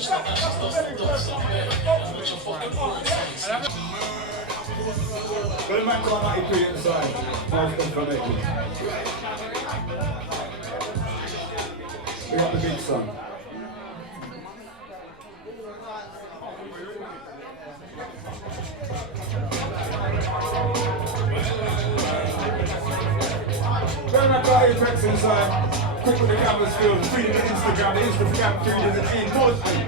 But the man can't let you put it inside. Nice confirmation. We got the big son. When I got your text inside, quick with the camera skills, feeding the Instagram feed is in mostly.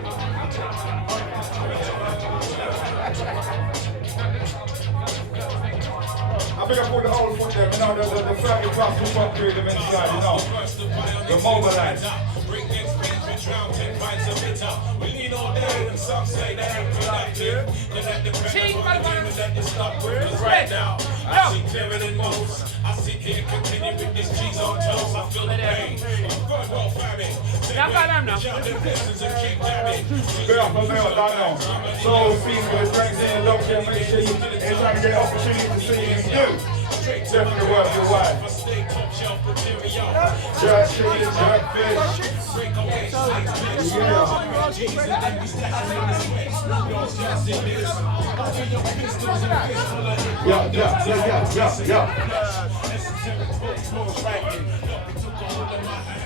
I think I put the whole foot there, you know, the 30 plus the fuck through them inside, you know. The mobilized. We need all day, and some say that ain't productive. Cause at the let the stop right now. I see clearer than most. I sit here continue with this cheese on toast. I feel the pain. I'm good, well, famine. Lessons and keep jamming. So, people, strengths in the doctor, make sure you're trying to get opportunity to see him do. Definitely worth your while. Jerk chicken, jerk fish. Yeah.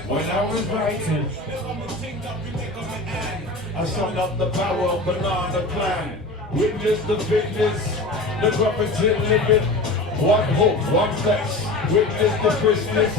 When I was writing, I summed up the power of banana plan. Witness the fitness, the property living. One hope, one flex, witness the Christmas.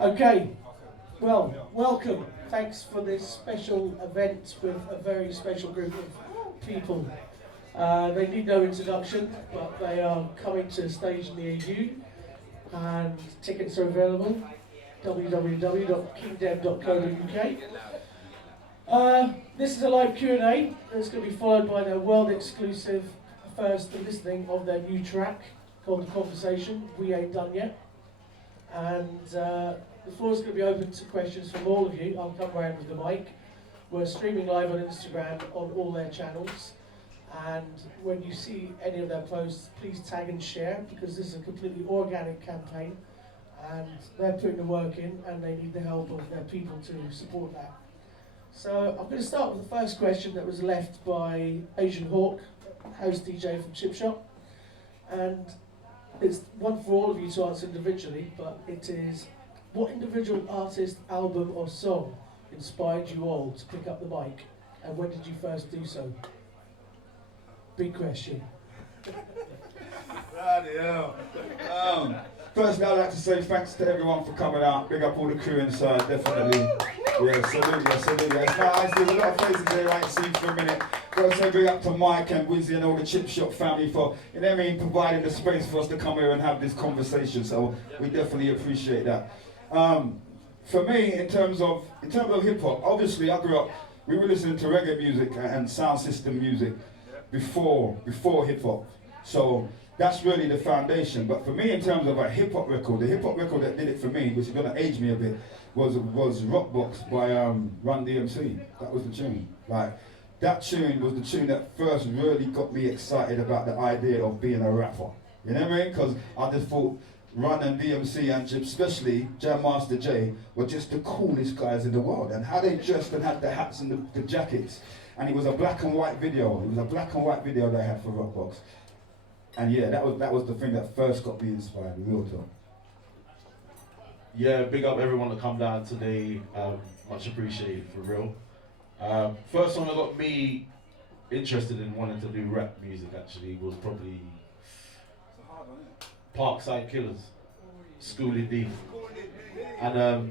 Okay, well, welcome. Thanks for this special event with a very special group of people. They need no introduction, but they are coming to a stage near you, and tickets are available. www.kingdem.co.uk. This is a live Q&A that's going to be followed by their world exclusive first listening of their new track called The Conversation, We Ain't Done Yet. And the floor is going to be open to questions from all of you. I'll come around with the mic. We're streaming live on Instagram on all their channels. And when you see any of their posts, please tag and share, because this is a completely organic campaign. And they're putting the work in, and they need the help of their people to support that. So I'm going to start with the first question that was left by Asian Hawk, house DJ from sHop. And it's one for all of you to answer individually, but it is, what individual artist, album or song inspired you all to pick up the mic, and when did you first do so? Big question. Bloody hell. Firstly, I'd like to say thanks to everyone for coming out. Big up all the crew inside, definitely. Yeah, salute. It's nice. There's a lot of faces there I ain't seen for a minute. Got to say big up to Mike and Wizzy and all the sHop family for, you know what I mean, providing the space for us to come here and have this conversation. So we definitely appreciate that. For me, in terms of hip hop, obviously I grew up. We were listening to reggae music and sound system music before hip hop. So that's really the foundation. But for me, in terms of a hip hop record, the hip hop record that did it for me, which is gonna age me a bit, was Rockbox by Run DMC. That was the tune. Like, that tune was the tune that first really got me excited about the idea of being a rapper. You know what I mean? Because I just thought Run and DMC and especially Jam Master Jay were just the coolest guys in the world. And how they dressed and had the hats and the jackets. And it was a black and white video. It was a black and white video they had for Rockbox. And yeah, that was the thing that first got me inspired, real talk. Yeah, big up everyone that come down today. Much appreciated for real. First song that got me interested in wanting to do rap music actually was probably Parkside Killers, Schoolie D. And I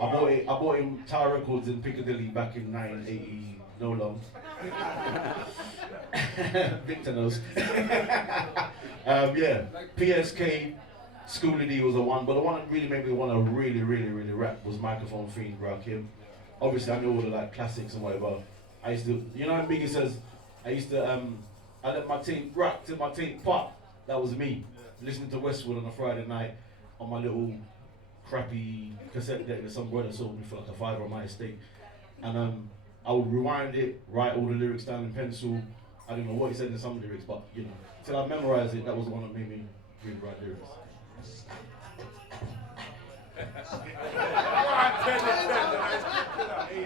bought him Tower Records in Piccadilly back in 1980, no long. Victor knows. Yeah, PSK, Schoolie D was the one, but the one that really made me want to really rap was Microphone Fiend, Rakim. Obviously I knew all the like classics and whatever. I used to, you know when Biggie says, I used to, I let my tape rock till my tape pop. That was me, listening to Westwood on a Friday night on my little crappy cassette deck that some brother sold me for like a $5 on my estate. And I would rewind it, write all the lyrics down in pencil. I don't know what he said in some lyrics, but you know, till I memorized it, that was the one that made me really write lyrics.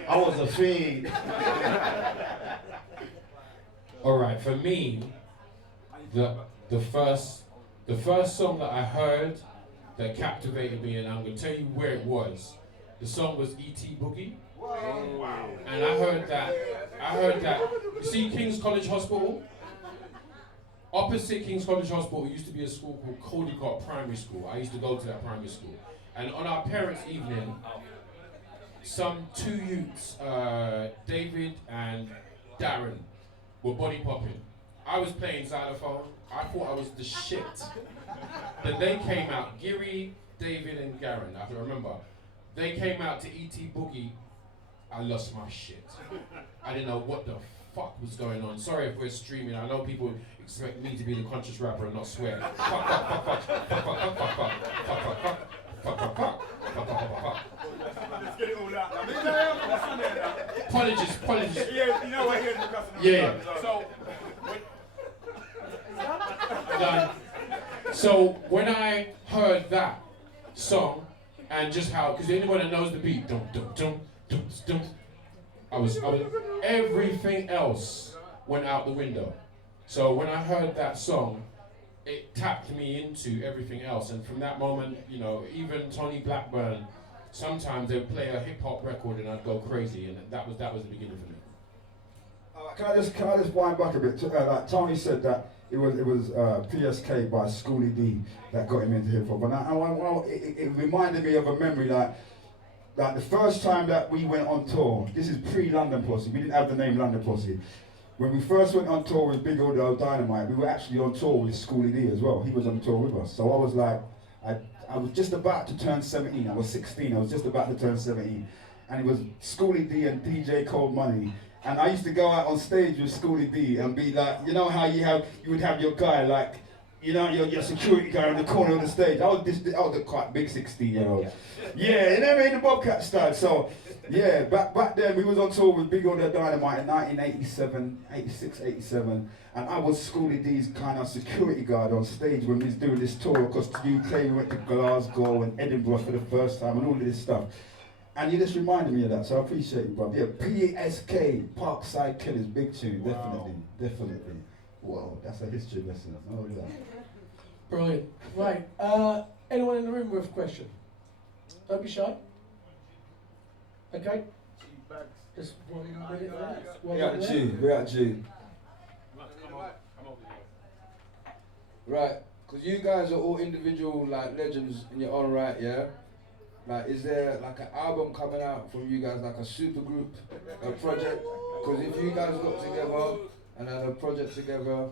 I was a fiend. All right, for me, the first song that I heard that captivated me, and I'm gonna tell you where it was. The song was E.T. Boogie. Wow. And I heard that. You see King's College Hospital? Opposite King's College Hospital used to be a school called Caldecott Primary School. I used to go to that primary school. And on our parents' evening, some two youths, David and Darren, were body popping. I was playing xylophone. I thought I was the shit. Then they came out, Giri, David and Garen, I remember. They came out to E.T. Boogie. I lost my shit. I didn't know what the fuck was going on. Sorry if we're streaming. I know people expect me to be the conscious rapper and not swear. Let's get it all out. Apologies. Yeah, you know what here's the customer. Yeah. So when I heard that song and just how, because anyone that knows the beat, dum dum dum dum dum, I was everything else went out the window. So when I heard that song, it tapped me into everything else, and from that moment, you know, even Tony Blackburn, sometimes they'd play a hip hop record and I'd go crazy, and that was the beginning for me. Can I just wind back a bit? Like Tony said that it was PSK by Schoolie D that got him into hip hop, and it reminded me of a memory like the first time that we went on tour. This is pre-London Posse. We didn't have the name London Posse. When we first went on tour with Big Old Dynamite, we were actually on tour with Schoolie D as well. He was on tour with us. So I was like, I was just about to turn 17. I was 16. I was just about to turn 17, and it was Schoolie D and DJ Cold Money. And I used to go out on stage with Schoolie D and be like, you know how you would have your guy like, you know, your security guy on the corner of the stage. I was a quite big 16-year-old. Yeah, you know what I mean, the Bobcat style. So yeah, back then we was on tour with Big Old Dynamite in 1987, 86, 87, and I was Schoolie D's kind of security guard on stage when we was doing this tour across the UK. We went to Glasgow and Edinburgh for the first time and all of this stuff. And you just reminded me of that, so I appreciate you, bro. Yeah, PSK, Parkside Killers, big tune, definitely. Whoa, that's a history lesson. Oh, yeah. Brilliant. Right, anyone in the room with a question? Don't be shy. Okay. Just 1 minute left. We got G. Right, because you guys are all individual like legends in your own right, yeah? Like, is there like an album coming out from you guys, like a supergroup, a project? Because if you guys got together and had a project together,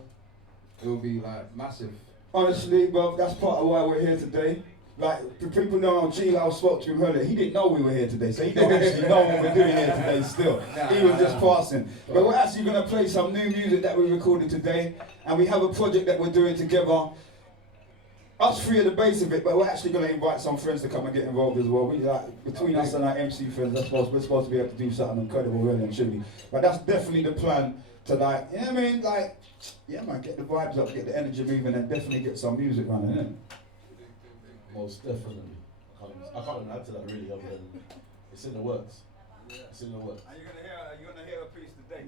it would be like massive. Honestly, bro, that's part of why we're here today. Like, people know G, I spoke to him earlier, he didn't know we were here today, so he don't actually know what we're doing here today still. He was just passing. But we're actually going to play some new music that we recorded today, and we have a project that we're doing together. Us three are the base of it, but we're actually going to invite some friends to come and get involved as well. We like, between us and our MC friends, we're supposed to be able to do something incredible, really and truly. But that's definitely the plan to, like, you know what I mean? Like, yeah, man, get the vibes up, get the energy moving, and definitely get some music running, innit? Most definitely. I can't even add to that really, other than it's in the works. It's in the works. And you're gonna hear a piece today.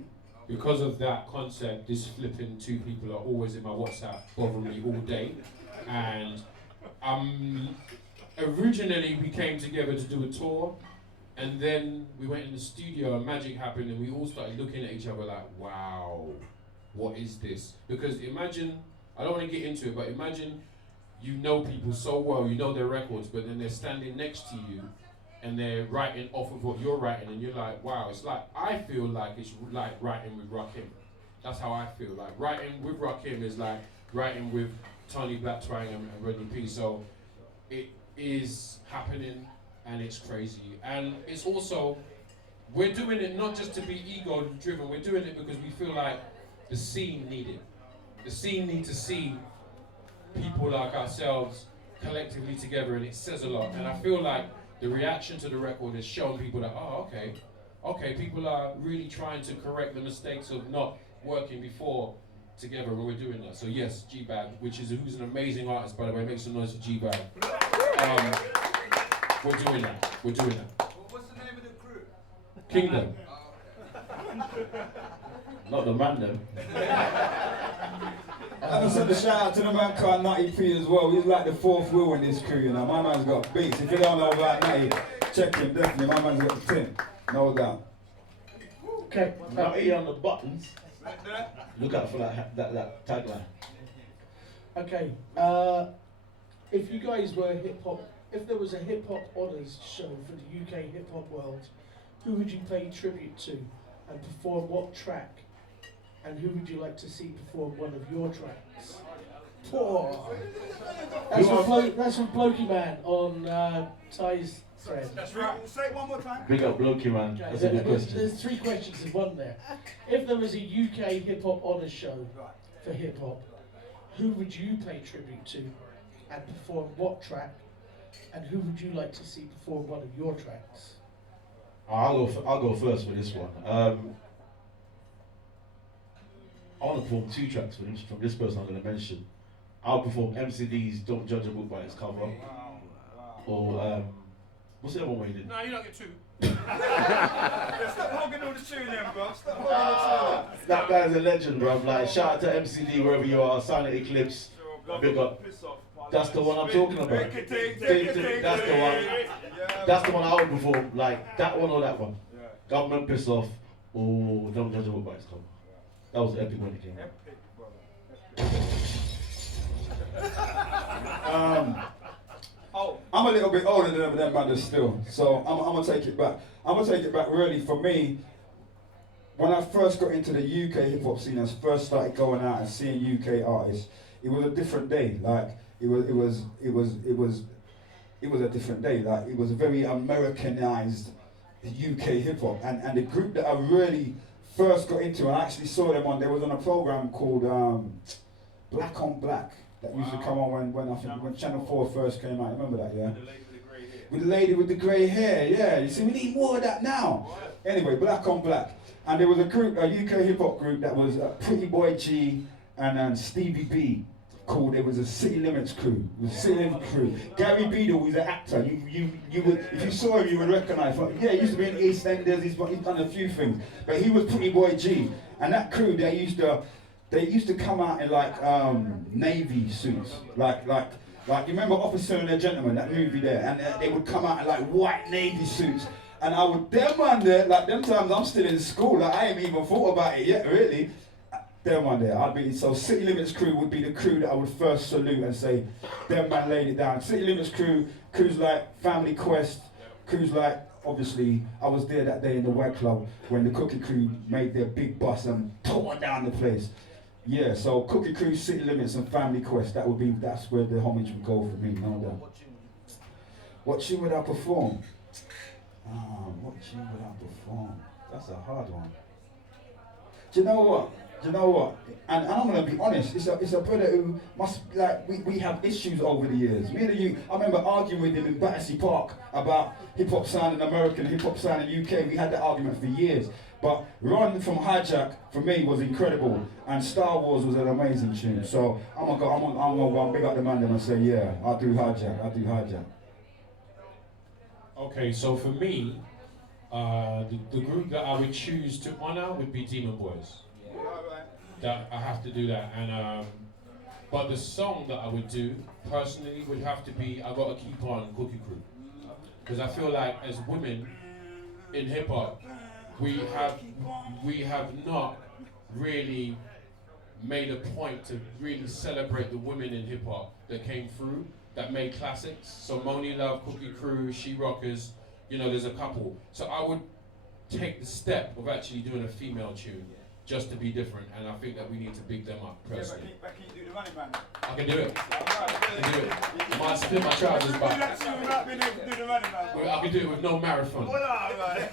Because of that concept, this flipping two people are always in my WhatsApp bothering me all day, and originally we came together to do a tour, and then we went in the studio and magic happened, and we all started looking at each other like, wow, what is this? Because imagine, I don't want to get into it, but imagine you know people so well, you know their records, but then they're standing next to you and they're writing off of what you're writing, and you're like, wow, it's like, I feel like it's like writing with Rakim. That's how I feel. Like writing with Rakim is like writing with Tony Black-Twang and Rodney P. So it is happening, and it's crazy. And it's also, we're doing it not just to be ego driven, we're doing it because we feel like the scene need it. The scene need to see people like ourselves collectively together, and it says a lot. And I feel like the reaction to the record has shown people that, oh, okay, people are really trying to correct the mistakes of not working before together when we're doing that. So yes, G-Bag, who's an amazing artist, by the way, make some noise for G-Bag. We're doing that. What's the name of the crew? Kingdem. Not the man them. I just send a shout out to the man called Nutty P as well. He's like the fourth wheel in this crew, you know. My man's got beats. If you don't know about Nutty, check him definitely. My man's got the tin, no doubt. Okay. Nutty on the buttons. Look out for that tagline. Okay. If you guys were hip hop, if there was a hip hop honours show for the UK hip hop world, who would you pay tribute to and perform what track? And who would you like to see perform one of your tracks? Poor. That's from Blokey Man on Ty's thread. That's right. Say it one more time. Big up Blokey, man. Okay, That's a good question. There's 3 questions in one there. If there was a UK hip hop honours show for hip hop, who would you pay tribute to and perform what track? And who would you like to see perform one of your tracks? I'll go first for this one. I want to perform 2 tracks from this person I'm going to mention. I'll perform MCD's Don't Judge a Book by Its Cover. Or, what's the other one you did? No, you don't get 2. Stop hogging all the tune then, bro. Stop hogging the tune. That guy's a legend, bro. Like, shout out to MCD wherever you are. Silent Eclipse. Big up. That's the one I'm talking about. That's the one. That's the one I would perform. Like, that one or that one. Government Piss Off or Don't Judge a Book by Its Cover. That was epic when it came out. I'm a little bit older than them brothers still, so I'm gonna take it back. I'm gonna take it back really for me. When I first got into the UK hip hop scene, I first started going out and seeing UK artists. It was a different day. Like it was a different day. Like it was a very Americanized UK hip hop, and the group that I really first got into, and I actually saw them there was on a program called Black on Black that used to come on when Channel 4 first came out. Remember that, yeah? With the lady with the grey hair, yeah. You see, we need more of that now. Anyway, Black on Black. And there was a group, a UK hip hop group that was Pretty Boy G and Stevie B. It was a City Limits crew. It was a City Limits crew. Gary Beadle was an actor. You would, if you saw him, you would recognise him. Yeah, he used to be in EastEnders. He's done a few things, but he was Pretty Boy G. And that crew, they used to come out in like navy suits, like you remember Officer and a Gentleman, that movie there, and they would come out in like white navy suits. And I would them one there, like them times I'm still in school, like I ain't even thought about it yet, really. Them one there, so City Limits crew would be the crew that I would first salute and say, them man laid it down. City Limits crews like Family Quest, crews like, obviously, I was there that day in the Wet Club when the Cookie Crew made their big bus and tore down the place. Yeah, so Cookie Crew, City Limits and Family Quest, that's where the homage would go for me, no doubt. What tune would I perform? What tune would I perform? That's a hard one. Do you know what? And I'm gonna be honest, it's a brother who must, like, we have issues over the years. Me and you, I remember arguing with him in Battersea Park about hip-hop sound in America and hip-hop sound in UK. We had that argument for years. But Run from Hijack, for me, was incredible. And Star Wars was an amazing tune. So I'm gonna go big up the man and say, yeah, I'll do Hijack. Okay, so for me, the group that I would choose to honor would be Demon Boys. That I have to do that, and But the song that I would do personally would have to be I Gotta Keep On Cookie Crew. Because I feel like as women in hip hop, we have not really made a point to really celebrate the women in hip hop that came through, that made classics. So Moni Love, Cookie Crew, She Rockers, you know, there's a couple. So I would take the step of actually doing a female tune just to be different, and I think that we need to big them up personally. Yeah, but can you do the running man? I can do it. I can do it. I might split my trousers, Do but that tune without being able to do the running man. I can do it with no marathon. Well, alright.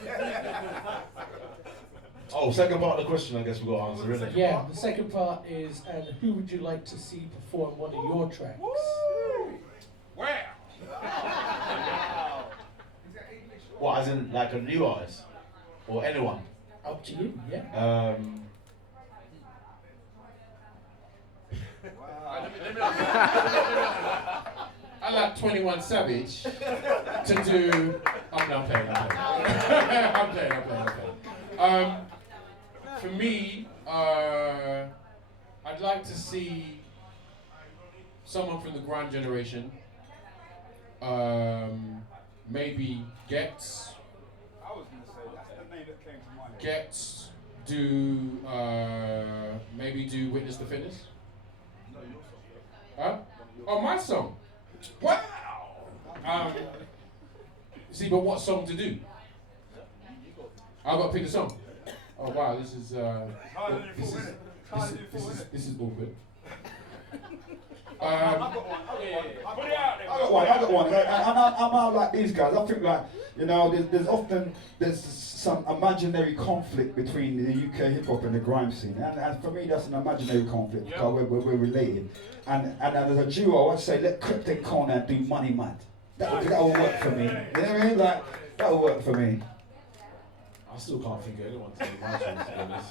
Oh, second part of the question, I guess we got to answer, isn't it? Yeah, the second part is, and who would you like to see perform one of your tracks? Wow. What, as in like a new artist? Or anyone? Up to you, yeah. I like 21 Savage to do. I'm playing. I'm playing. For me, I'd like to see someone from the grime generation. Maybe Gets. I was going to say, that's the name that came to mind. Gets do maybe do Witness the Fitness. Huh? Oh, my song. Wow. See, but what song to do? I got to pick a song. Oh wow, this is awkward. I've got one. Put it out there. I got one. I'm out like these guys. I think like, you know, there's some imaginary conflict between the UK hip hop and the grime scene, and for me that's an imaginary conflict because we're related. And as a duo, I'd say let Krypton Conan do Money Mad. That will work for me. You know what I mean? Like that will work for me. I still can't think of anyone to do my tune, to be honest.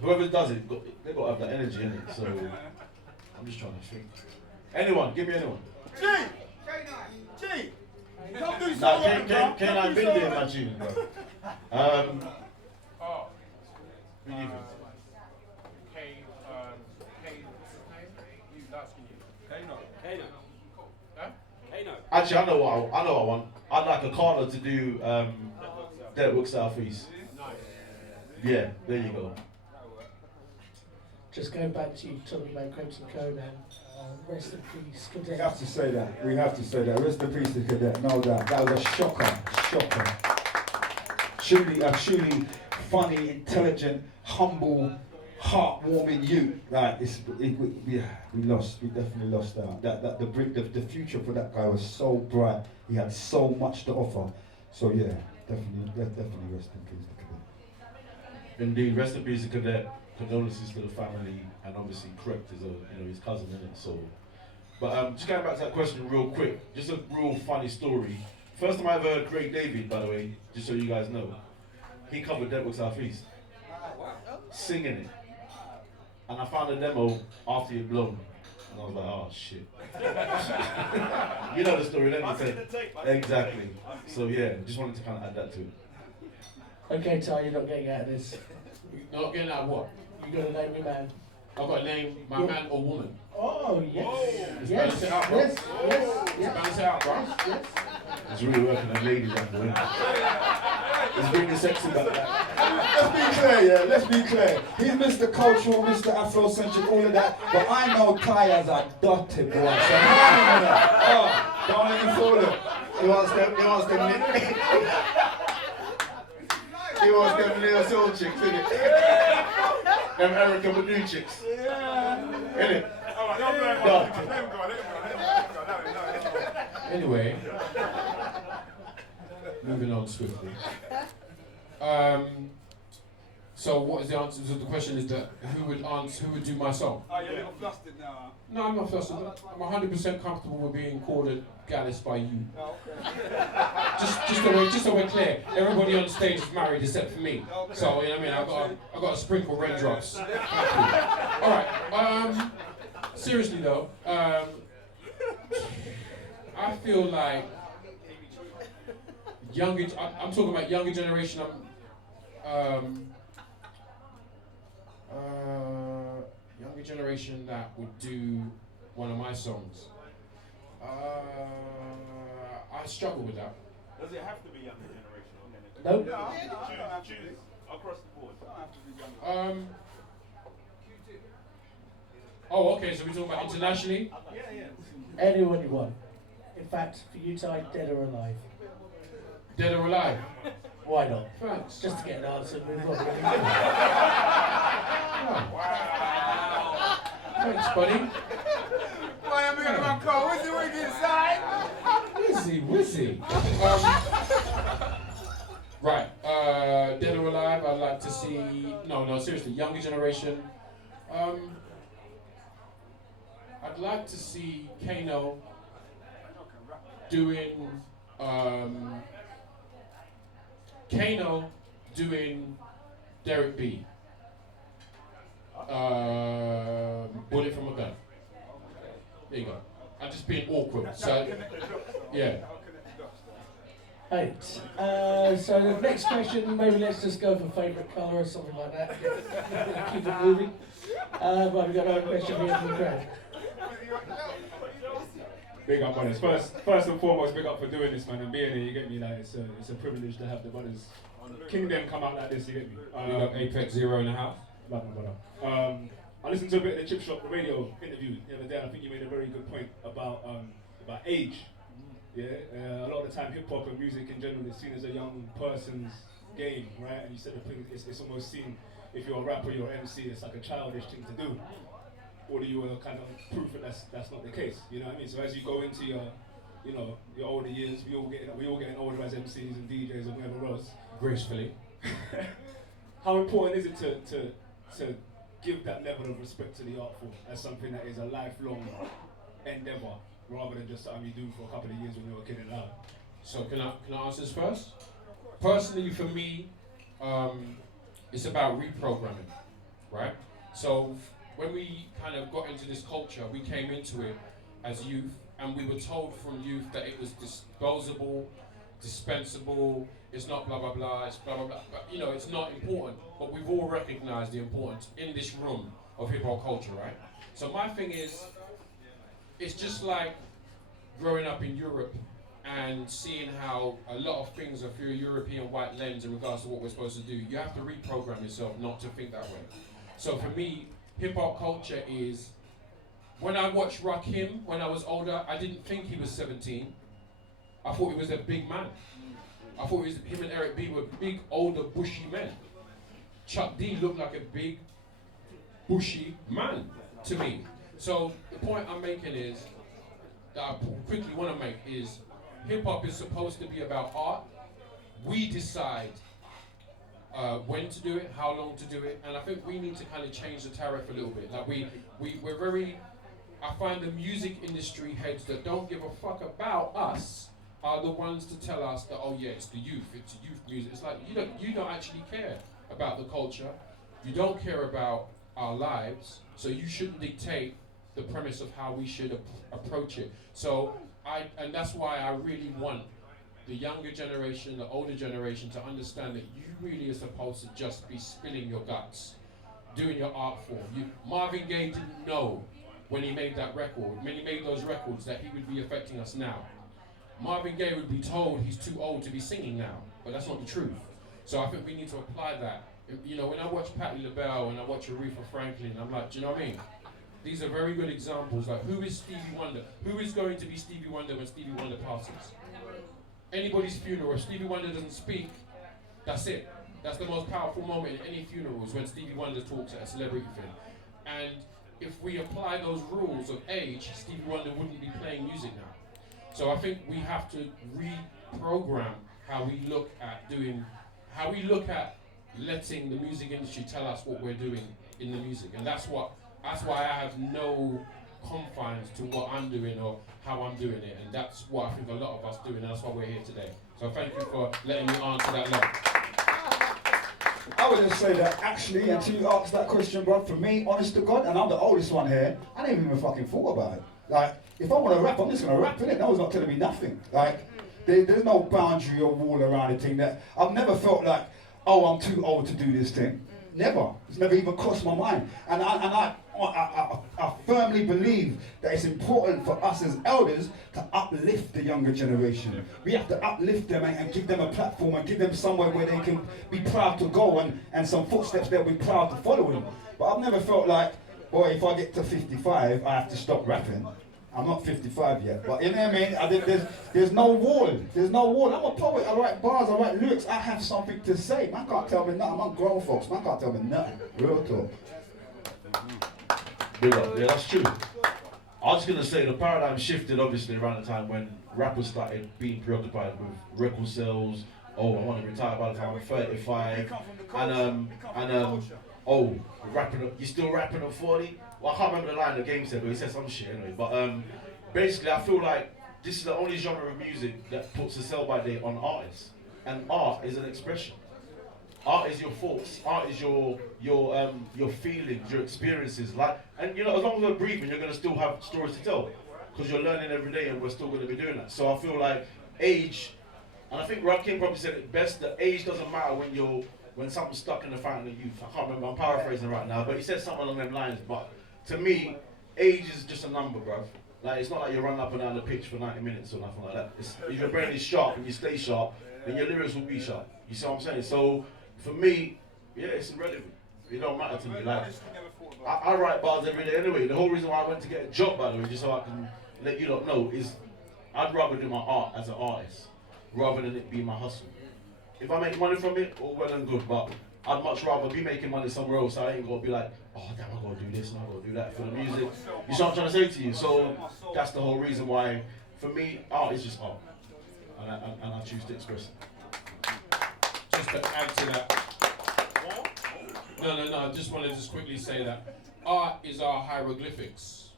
Whoever does it, they've got to have that energy in it. So I'm just trying to think. Anyone, give me anyone. G! Come do Nah, solo, bro. K9 been doing my tune, bro. Who you think? Actually, I know what I want. I'd like a Carter to do Deadwood South East. Yeah, there you go. Just going back to you talking about Crimson Conan, rest in peace, We Cadet. have to say that. We have to say that. Rest in peace to Cadet. No doubt. That was a shocker. Truly funny, intelligent, humble, heartwarming youth. Like we lost. We definitely lost out. The future for that guy was so bright. He had so much to offer. So yeah, definitely rest in peace to Cadet. Indeed, rest in peace to Cadet. Condolences to the family, and obviously Correct is his cousin, isn't it? So, but just going back to that question real quick, just a real funny story. First time I ever heard Craig David, by the way, just so you guys know, he covered Deadwood South East, singing it, and I found a demo after he'd blown, and I was like, oh shit. You know the story, don't you? Exactly. So yeah, just wanted to kind of add that to it. Okay, Ty, you're not getting out of this. Not getting out of what? You got to name your man. I've got to name my man or woman. Oh, yes. Let's Yes, balance it out, bro. yes, Let's yes. balance it out, bro. Yes. It's really working on ladies angle, isn't it? It's bringing sexy back. Let's be clear, yeah. Let's be clear. He's Mr. Cultural, Mr. Afrocentric, all of that. But I know Ty as a dirty boy. So don't let me fool him. He wants them He wants them little soul chicks, innit? Them Erica Badu chicks. Innit? Anyway, moving on swiftly. So what is the answer? So the question is that who would do my song? Oh, you're a little flustered now. No, I'm not flustered. I'm 100% comfortable with being called a Gallus by you. Oh, okay. Just so we're clear, everybody on stage is married except for me. Okay. So you know what I mean, I've got to sprinkle raindrops. All right. Seriously though, I feel like I'm talking about younger generation. younger generation that would do one of my songs? I struggle with that. Does it have to be younger generation? Nope. Choose across the board. Oh, okay, so we're talking about internationally? Anyone you want. In fact, for you, Ty, dead or alive. Dead or alive? Why not? Thanks. Just to get an answer and move on. Thanks, buddy. Why am I going to call? What's the word inside? Wizzy. Right, dead or alive, I'd like to see, no, seriously, younger generation. I'd like to see Kano doing, Derek B. Bullet from a gun. There you go. I'm just being awkward, so, yeah. Right. So the next question, maybe let's just go for favourite colour or something like that. Keep it moving. Right, we've got another question here from the crowd. Big up, brothers. First and foremost, big up for doing this, man, and being here. You get me? Like it's a privilege to have the brothers. Kingdem come out like this. You get me? We got Apex 0.5. Love my brother. I listened to a bit of the cHip, the radio interview the other day. And I think you made a very good point about age. Yeah, a lot of the time hip hop and music in general is seen as a young person's game, right? And you said the thing, it's almost seen, if you're a rapper, you're an MC, it's like a childish thing to do. Or do you kind of proof that that's not the case? You know what I mean? So as you go into your older years, we all getting older as MCs and DJs and whatever else. Gracefully. How important is it to give that level of respect to the art form as something that is a lifelong endeavor, rather than just something you do for a couple of years when you were a kid and loud? So can I answer this first? Personally, for me, it's about reprogramming, right? So when we kind of got into this culture, we came into it as youth, and we were told from youth that it was disposable, dispensable, it's not blah blah blah, it's blah blah blah, but it's not important. But we've all recognized the importance in this room of hip hop culture, right? So my thing is, it's just like growing up in Europe and seeing how a lot of things are through a European white lens in regards to what we're supposed to do. You have to reprogram yourself not to think that way. So for me, hip hop culture is, when I watched Rakim when I was older, I didn't think he was 17. I thought he was a big man. I thought him and Eric B were big, older, bushy men. Chuck D looked like a big, bushy man to me. So the point I'm making is, that I quickly want to make is, hip hop is supposed to be about art. We decide when to do it, how long to do it, and I think we need to kind of change the tariff a little bit. Like we're very, I find the music industry heads that don't give a fuck about us are the ones to tell us that, oh yeah, it's youth music. It's like you don't actually care about the culture, you don't care about our lives, so you shouldn't dictate the premise of how we should approach it. So and that's why I really want the younger generation, the older generation to understand that you really are supposed to just be spilling your guts, doing your art form. Marvin Gaye didn't know when he made that record, when he made those records, that he would be affecting us now. Marvin Gaye would be told he's too old to be singing now, but that's not the truth. So I think we need to apply that. When I watch Patti LaBelle and I watch Aretha Franklin, I'm like, do you know what I mean? These are very good examples. Like, who is Stevie Wonder? Who is going to be Stevie Wonder when Stevie Wonder passes? Anybody's funeral, if Stevie Wonder doesn't speak, that's it. That's the most powerful moment in any funeral, is when Stevie Wonder talks at a celebrity thing. And if we apply those rules of age, Stevie Wonder wouldn't be playing music now. So I think we have to reprogram how we look at letting the music industry tell us what we're doing in the music. And that's why I have no confines to what I'm doing or how I'm doing it. And that's what I think a lot of us do, and that's why we're here today. So thank you for letting me answer that level. I would just say that actually, until you asked that question, bro, for me, honest to God, and I'm the oldest one here, I didn't even fucking thought about it. Like, if I want to rap, I'm just going to rap, innit? No one's not telling me nothing. Like, there's no boundary or wall around the thing. That I've never felt like, oh, I'm too old to do this thing. Never. It's never even crossed my mind. And I I firmly believe that it's important for us as elders to uplift the younger generation. We have to uplift them and give them a platform and give them somewhere where they can be proud to go and some footsteps they'll be proud to follow in. But I've never felt like, boy, if I get to 55, I have to stop rapping. I'm not 55 yet, but you know what I mean? There's no wall. There's no wall. I'm a poet. I write bars. I write lyrics. I have something to say. Man can't tell me nothing. I'm grown folks. Man can't tell me nothing. Real talk. Yeah, that's true. I was gonna say the paradigm shifted obviously around the time when rappers started being preoccupied with record sales. Oh, I want to retire by the time I'm 35. Oh, rapping up. You still rapping at 40? Well, I can't remember the line the game said, but he said some shit anyway. But basically, I feel like this is the only genre of music that puts a sell-by date on artists, and art is an expression. Art is your thoughts. Art is your feelings, your experiences. Like, and you know, as long as we're breathing, you're gonna still have stories to tell, because you're learning every day, and we're still gonna be doing that. So I feel like age, and I think Rakim probably said it best, that age doesn't matter when something's stuck in the fountain of youth. I can't remember. I'm paraphrasing right now, but he said something along them lines. But to me, age is just a number, bruv. Like, it's not like you run up and down the pitch for 90 minutes or nothing like that. If your brain is sharp and you stay sharp, then your lyrics will be sharp. You see what I'm saying? So for me, yeah, it's irrelevant. It don't matter to me. Like, I write bars every day anyway. The whole reason why I went to get a job, by the way, just so I can let you lot know, is I'd rather do my art as an artist rather than it be my hustle. If I make money from it, all well and good, but I'd much rather be making money somewhere else. I ain't gonna be like, oh damn, I gotta do this and I gotta do that for the music. You see what I'm trying to say to you? So that's the whole reason why, for me, art is just art, and I choose to express it. Just to add to that. No, I just want to just quickly say that art is our hieroglyphics.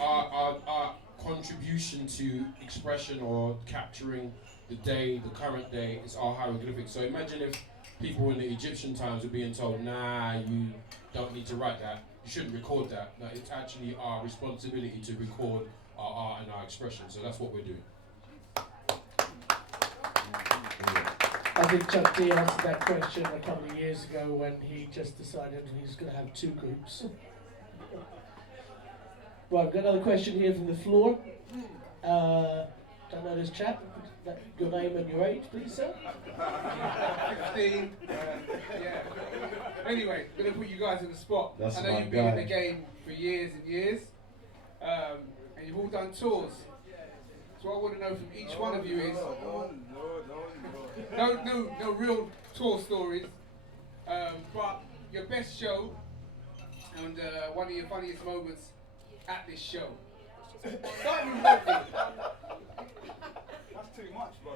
Our contribution to expression or capturing the day, the current day, is our hieroglyphics. So imagine if people in the Egyptian times were being told, nah, you don't need to write that, you shouldn't record that. No, it's actually our responsibility to record our art and our expression. So that's what we're doing. I think Chuck D answered that question a couple of years ago when he just decided he was going to have two groups. Right, we've got another question here from the floor. Don't know this chap. Your name and your age, please, sir. 15. Yeah. Anyway, I'm going to put you guys in the spot. That's I know you've been in the game for years and years, and you've all done tours. So what I want to know from each one of you is no real tour stories, but your best show and one of your funniest moments at this show. Start with Rocky. That's too much, bro.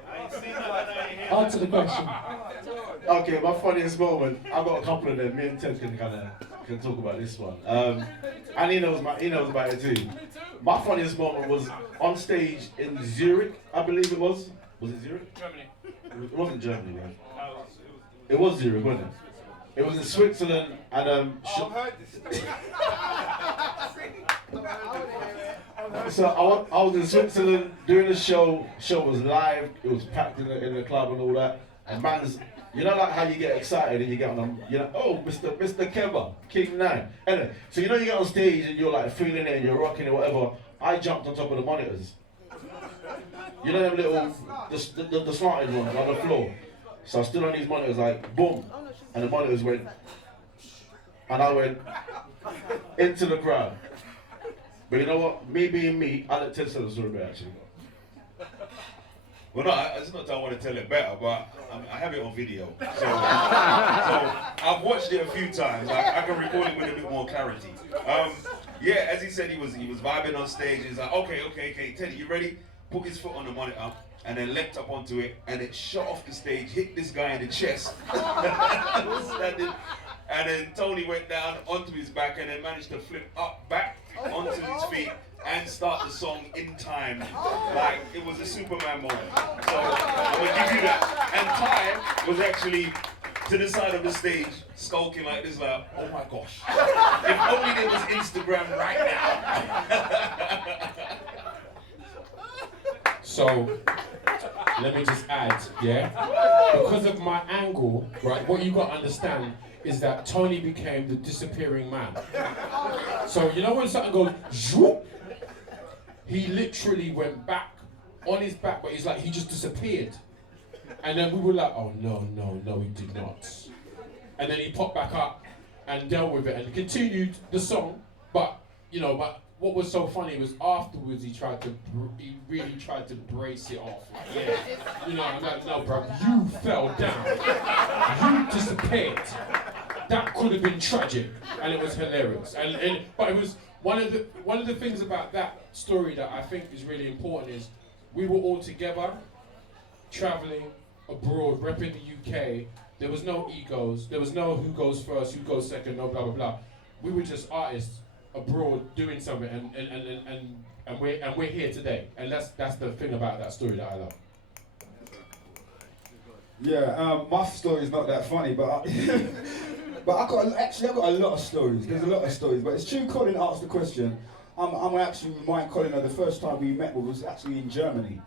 Answer the question. Okay, my funniest moment. I've got a couple of them. Me and Ted can talk about this one. And he knows about it too. My funniest moment was on stage in Zurich, I believe it was. Was it Zurich? Germany. It wasn't Germany, man. It was Zurich, wasn't it? It was in Switzerland, and I've heard this. so I was in Switzerland doing a show. Show was live. It was packed in the club and all that. And man's, you know, like how you get excited and you get on them, you know, oh, Mr. Keva, Kingdem. Anyway, so you know you get on stage and you're like feeling it and you're rocking it, whatever. I jumped on top of the monitors. You know them little, the slanted ones on the floor. So I stood on these monitors like, boom, and the monitors went, and I went into the crowd. But you know what? Me being me, I let Ted tell the story actually. Well, no, it's not that I want to tell it better, but I have it on video. So I've watched it a few times. I can record it with a bit more clarity. Yeah, as he said, he was vibing on stage. He's like, okay, Teddy, you ready? Put his foot on the monitor, and then leapt up onto it, and it shot off the stage, hit this guy in the chest. And then Tony went down onto his back, and then managed to flip up back onto his feet and start the song in time. Like, it was a Superman moment. So I'm gonna give you that. And Ty was actually to the side of the stage, skulking like this, like, oh my gosh. If only there was Instagram right now. So, let me just add, yeah? Because of my angle, right, what you got to understand is that Tony became the disappearing man. So you know when something goes zoop, he literally went back on his back, but he's like he just disappeared. And then we were like, oh no, he did not. And then he popped back up and dealt with it and continued the song. But what was so funny was afterwards he really tried to brace it off. Like, yeah, I'm like, no, bro, you fell down, you disappeared. That could have been tragic, and it was hilarious. But it was one of the things about that story that I think is really important is we were all together, traveling abroad, repping the UK. There was no egos. There was no who goes first, who goes second, no blah blah blah. We were just artists abroad doing something, and we're here today. And that's the thing about that story that I love. Yeah, my story's not that funny, but but I've got a lot of stories. There's a lot of stories, but it's true. Colin asked the question. I'm actually remind Colin that the first time we met was actually in Germany,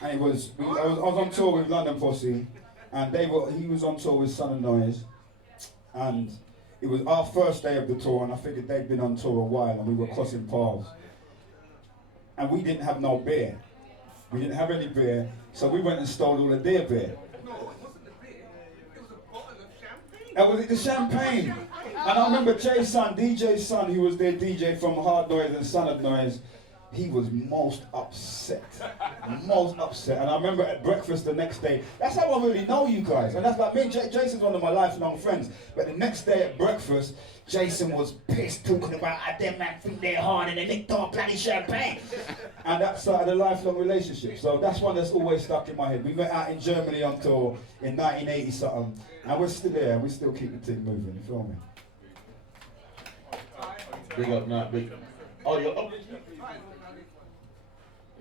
and I was on tour with London Posse, and he was on tour with Sun and Noise, and it was our first day of the tour, and I figured they'd been on tour a while, and we were crossing paths, and we didn't have no beer. We didn't have any beer, so we went and stole all the their beer. No, it wasn't the beer. It was a bottle of champagne. And was it the champagne? And I remember DJ Sun, who was their DJ from Hard Noise and Son of Noise, he was most upset. And I remember at breakfast the next day, that's how I really know you guys. And that's like me, Jason's one of my lifelong friends. But the next day at breakfast, Jason was pissed talking about them man think they're hard and they licked our bloody champagne. And that started a lifelong relationship. So that's one that's always stuck in my head. We went out in Germany on tour in 1980 something, and we're still there, and we still keep the thing moving, you feel me? Big up, not big. Oh, you're up.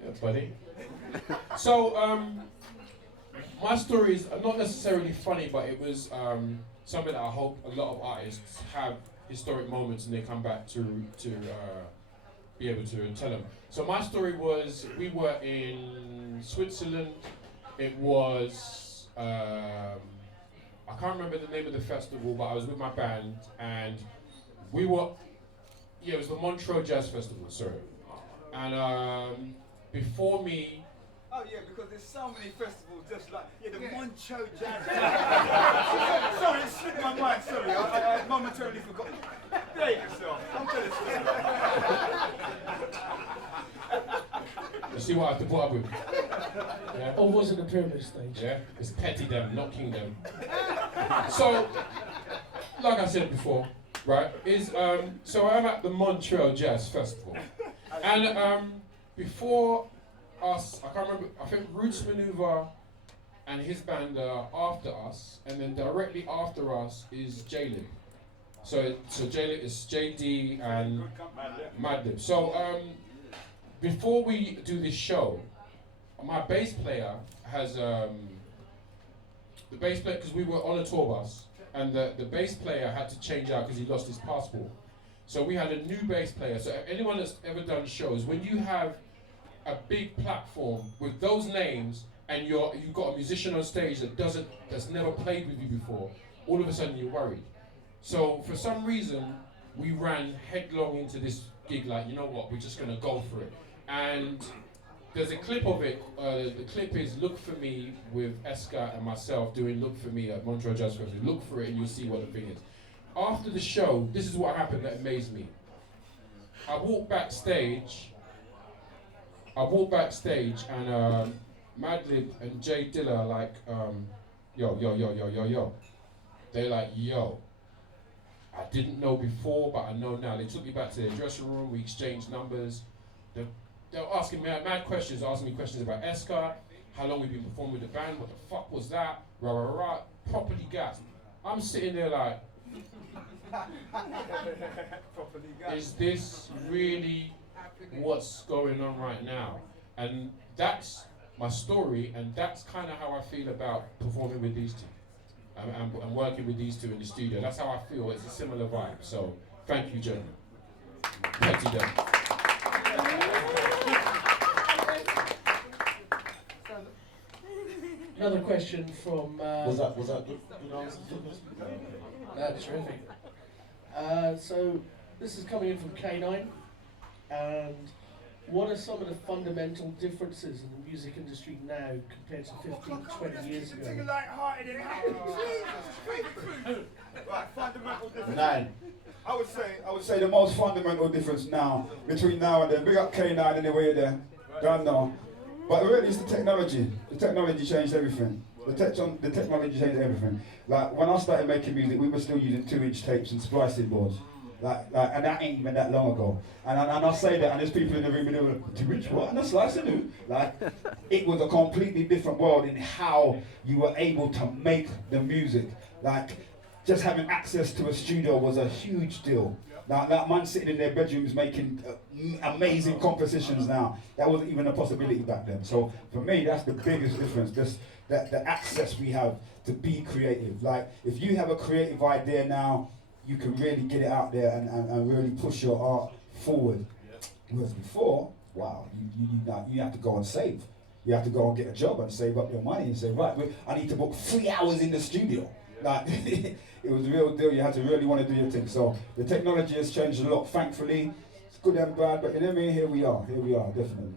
Yeah, buddy. So, my story is not necessarily funny, but it was something that I hope a lot of artists have historic moments and they come back to be able to tell them. So my story was, we were in Switzerland. It was, I can't remember the name of the festival, but I was with my band and we were, it was the Montreux Jazz Festival, sorry. And before me... Oh yeah, because there's so many festivals just like, the Montreux Jazz. Sorry, it slipped my mind, sorry, I momentarily forgot. There you go, I'm You see what I have to put up with? Yeah? Or was it the pyramid stage? Yeah, it's Kingdem, not Kingdem. So, like I said before, right, so I'm at the Montreux Jazz Festival. And before us, I can't remember, I think Roots Maneuver and his band are after us, and then directly after us is J-Lib. So J-Lib is JD and Madlib. So before we do this show, my bass player has, the bass player, because we were on a tour bus, and the bass player had to change out because he lost his passport. So we had a new bass player. So anyone that's ever done shows, when you have a big platform with those names and you've got a musician on stage that's never played with you before, all of a sudden you're worried. So for some reason, we ran headlong into this gig like, you know what, we're just gonna go for it. And there's a clip of it, the clip is Look For Me with Esca and myself doing Look For Me at Montreux Jazz Festival. Look for it and you'll see what the thing is. After the show, this is what happened that amazed me. I walked backstage and Madlib and Jay Dilla are like, yo. They're like, yo, I didn't know before, but I know now. They took me back to their dressing room, we exchanged numbers. They were asking me mad questions, asking me questions about Esca, how long we've been performing with the band, what the fuck was that, properly gassed. I'm sitting there like, is this really what's going on right now? And that's my story, and that's kind of how I feel about performing with these two. And working with these two in the studio. That's how I feel. It's a similar vibe. So, thank you, gentlemen. Petty them. Another question from... Was that good answer? That's terrific. So, This is coming in from K9. And what are some of the fundamental differences in the music industry now compared to 15, 20 years ago? Right, fundamental difference. 9. I would say the most fundamental difference now, between now and then, big up K9 anyway there, don't know. But really it's the technology. The technology changed everything. The technology changed everything. Like when I started making music, we were still using 2-inch tapes and splicing boards. And that ain't even that long ago. And I say that, and there's people in the room and they're like, 2-inch what? And a slicer do. Like, it was a completely different world in how you were able to make the music. Like, just having access to a studio was a huge deal. Now, that man sitting in their bedrooms making amazing compositions now, that wasn't even a possibility back then. So for me, that's the biggest difference, just the access we have to be creative. Like, if you have a creative idea now, you can really get it out there and really push your art forward. Whereas before, wow, you have to go and save. You have to go and get a job and save up your money and say, right, I need to book 3 hours in the studio. Like, it was a real deal. You had to really want to do your thing. So the technology has changed a lot, thankfully. It's good and bad, but you know what I mean? Here we are, definitely.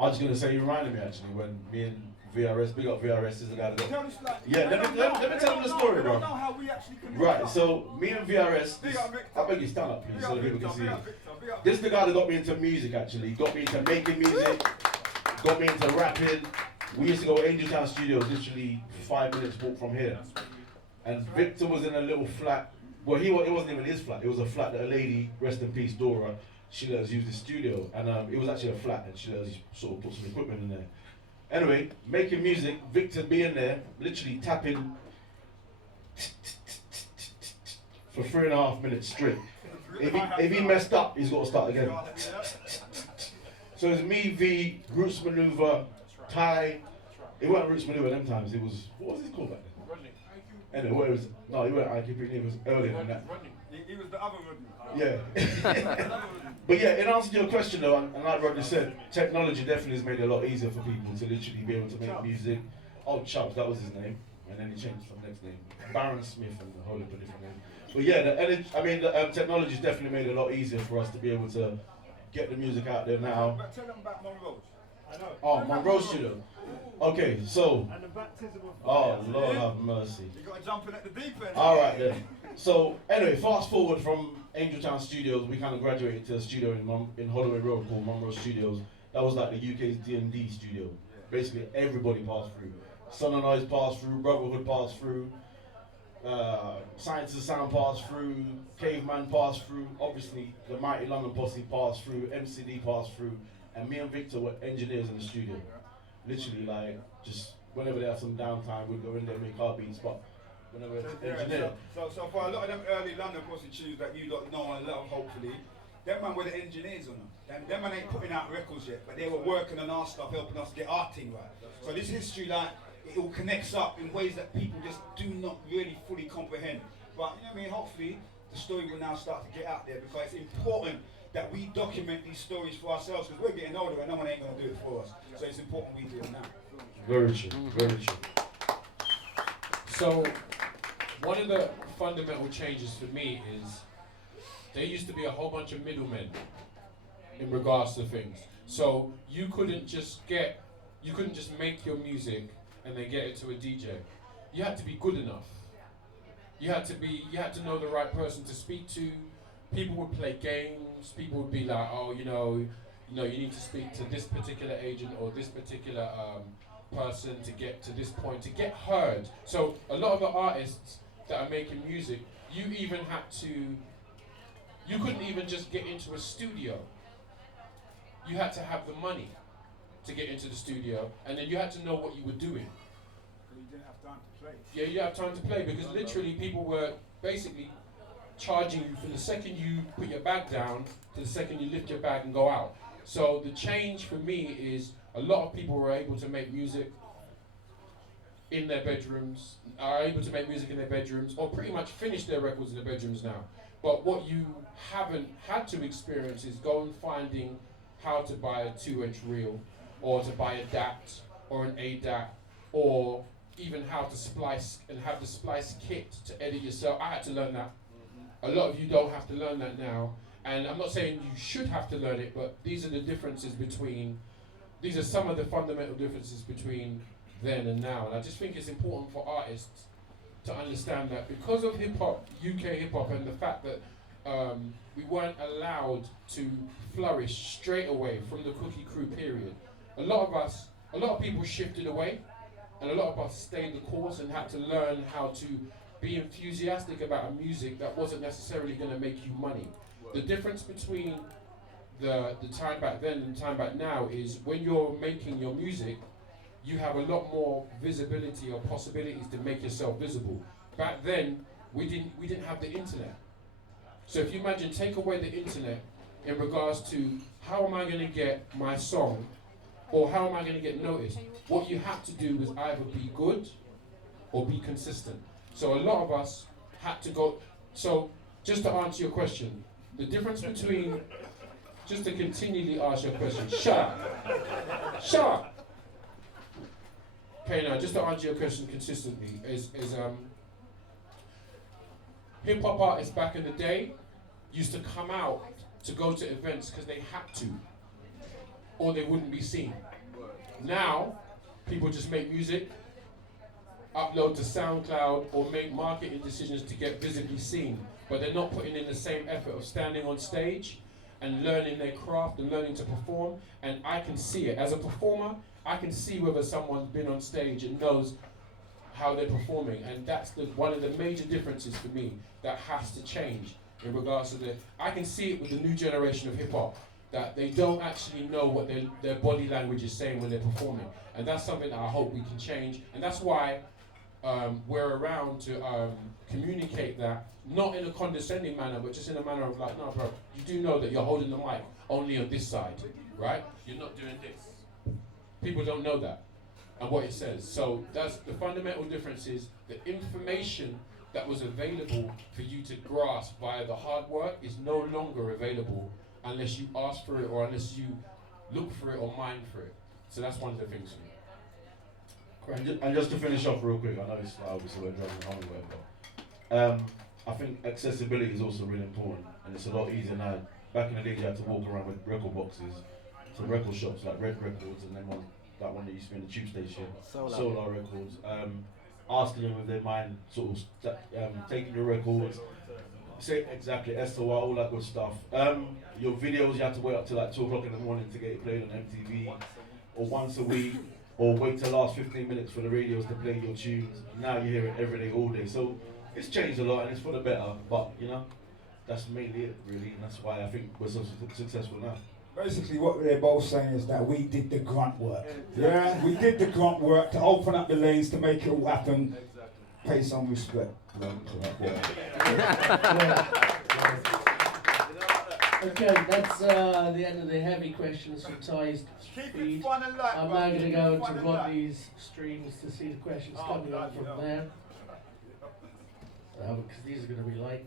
I was going to say, you reminded me actually when me and VRS, big up VRS is the guy that got... Yeah, let me tell them the story, bro. Right, so me and VRS, I beg you stand up please so people can see you. This is the guy that got me into music actually, got me into making music, got me into rapping. We used to go to Angel Town Studios, literally 5 minutes walk from here. And Victor was in a little flat, well it wasn't even his flat, it was a flat that a lady, rest in peace, Dora, she let us use the studio. And it was actually a flat and she let us sort of put some equipment in there. Anyway, making music, Victor being there, literally tapping for 3.5 minutes straight. If he messed up, he's got to start again. So it's me, V, Roots Maneuver, Ty. It wasn't Roots Maneuver them times, it was, what was it called back then? Anyway, he wasn't IQ, it was earlier than that. He was the other Rodney. Yeah. But yeah, in answer to your question though, and like Rodney said, technology definitely has made it a lot easier for people to literally be able to make music. Oh, Chubbs, that was his name. And then he changed from next name. Baron Smith and a whole heap of different names. But yeah, the technology has definitely made it a lot easier for us to be able to get the music out there now. But tell them about Monroe's. I know. Oh, Monroe Studio. Okay, so. And the baptism of Oh, Lord have mercy. You got to jump in at the deep end. Alright then. So, anyway, fast forward from Angel Town Studios, we kind of graduated to a studio in Holloway Road called Monroe Studios. That was like the UK's D&D studio. Basically, everybody passed through. Son and Eyes passed through, Brotherhood passed through, Science of Sound passed through, Caveman passed through, obviously the Mighty London Posse passed through, MCD passed through, and me and Victor were engineers in the studio. Literally, like, just whenever they have some downtime, we'd go in there and make our beats, but whenever it's engineer. So for a lot of them early London prostitutes that you don't know and love, hopefully, them man were the engineers on them. Them man ain't putting out records yet, but they were working on our stuff, helping us get our thing right. So this history, like, it all connects up in ways that people just do not really fully comprehend. But, you know what I mean, hopefully, the story will now start to get out there because it's important that we document these stories for ourselves because we're getting older and no one ain't going to do it for us. So it's important we do it now. Very true, very true. So, one of the fundamental changes for me is there used to be a whole bunch of middlemen in regards to things. So you couldn't just make your music and then get it to a DJ. You had to be good enough. You had to know the right person to speak to. People would play games. People would be like, oh, you need to speak to this particular agent or this particular person to get to this point, to get heard. So a lot of the artists that are making music, you couldn't even just get into a studio. You had to have the money to get into the studio, and then you had to know what you were doing. You didn't have time to play. Yeah, you have time to play because literally people were basically charging you from the second you put your bag down to the second you lift your bag and go out. So the change for me is a lot of people were able to make music in their bedrooms, or pretty much finish their records in their bedrooms now. But what you haven't had to experience is going finding how to buy a 2-inch reel, or to buy a DAT, or an ADAT, or even how to splice and have the splice kit to edit yourself. I had to learn that. A lot of you don't have to learn that now. And I'm not saying you should have to learn it, but these are the differences between, these are some of the fundamental differences between then and now. And I just think it's important for artists to understand that because of hip-hop, UK hip-hop, and the fact that we weren't allowed to flourish straight away from the Cookie Crew period. A lot of people shifted away, and a lot of us stayed the course and had to learn how to be enthusiastic about a music that wasn't necessarily going to make you money. The difference between the time back then and the time back now is when you're making your music, you have a lot more visibility or possibilities to make yourself visible. Back then, we didn't have the internet. So if you imagine, take away the internet in regards to how am I going to get my song or how am I going to get noticed, what you have to do was either be good or be consistent. So a lot of us had to go, so just to answer your question, the difference between, just to continually ask your question, shut up, shut up. Okay, now just to answer your question consistently is hip-hop artists back in the day used to come out to go to events because they had to, or they wouldn't be seen. Now, people just make music, upload to SoundCloud, or make marketing decisions to get visibly seen, but they're not putting in the same effort of standing on stage and learning their craft and learning to perform. And I can see it. As a performer, I can see whether someone's been on stage and knows how they're performing, and that's one of the major differences for me that has to change in regards to I can see it with the new generation of hip hop, that they don't actually know what their body language is saying when they're performing, and that's something that I hope we can change, and that's why we're around to communicate that, not in a condescending manner, but just in a manner of like, no bro, you do know that you're holding the mic only on this side, right? You're not doing this. People don't know that and what it says. So that's the fundamental difference is the information that was available for you to grasp via the hard work is no longer available unless you ask for it or unless you look for it or mine for it. So that's one of the things for me. And just to finish off real quick, I know it's obviously we're driving home or whatever. I think accessibility is also really important, and it's a lot easier now. Back in the day, you had to walk around with record boxes to record shops like Red Records, and then that one that used to be in the tube station, Solar Records. Asking them if they mind sort of taking your records, say exactly SOR, all that good stuff. Your videos, you have to wait up till like 2 o'clock in the morning to get it played on MTV, or once a week, or wait till the last 15 minutes for the radios to play your tunes. Now you hear it every day, all day. So it's changed a lot and it's for the better, but you know, that's mainly it really, and that's why I think we're so successful now. Basically what they're both saying is that we did the grunt work. Yeah, we did the grunt work to open up the lanes to make it all happen. Pay some respect. Okay, that's the end of the heavy questions from Ty's feed. I'm now going to go to Rodney's streams to see the questions coming up from there. Because these are going to be light.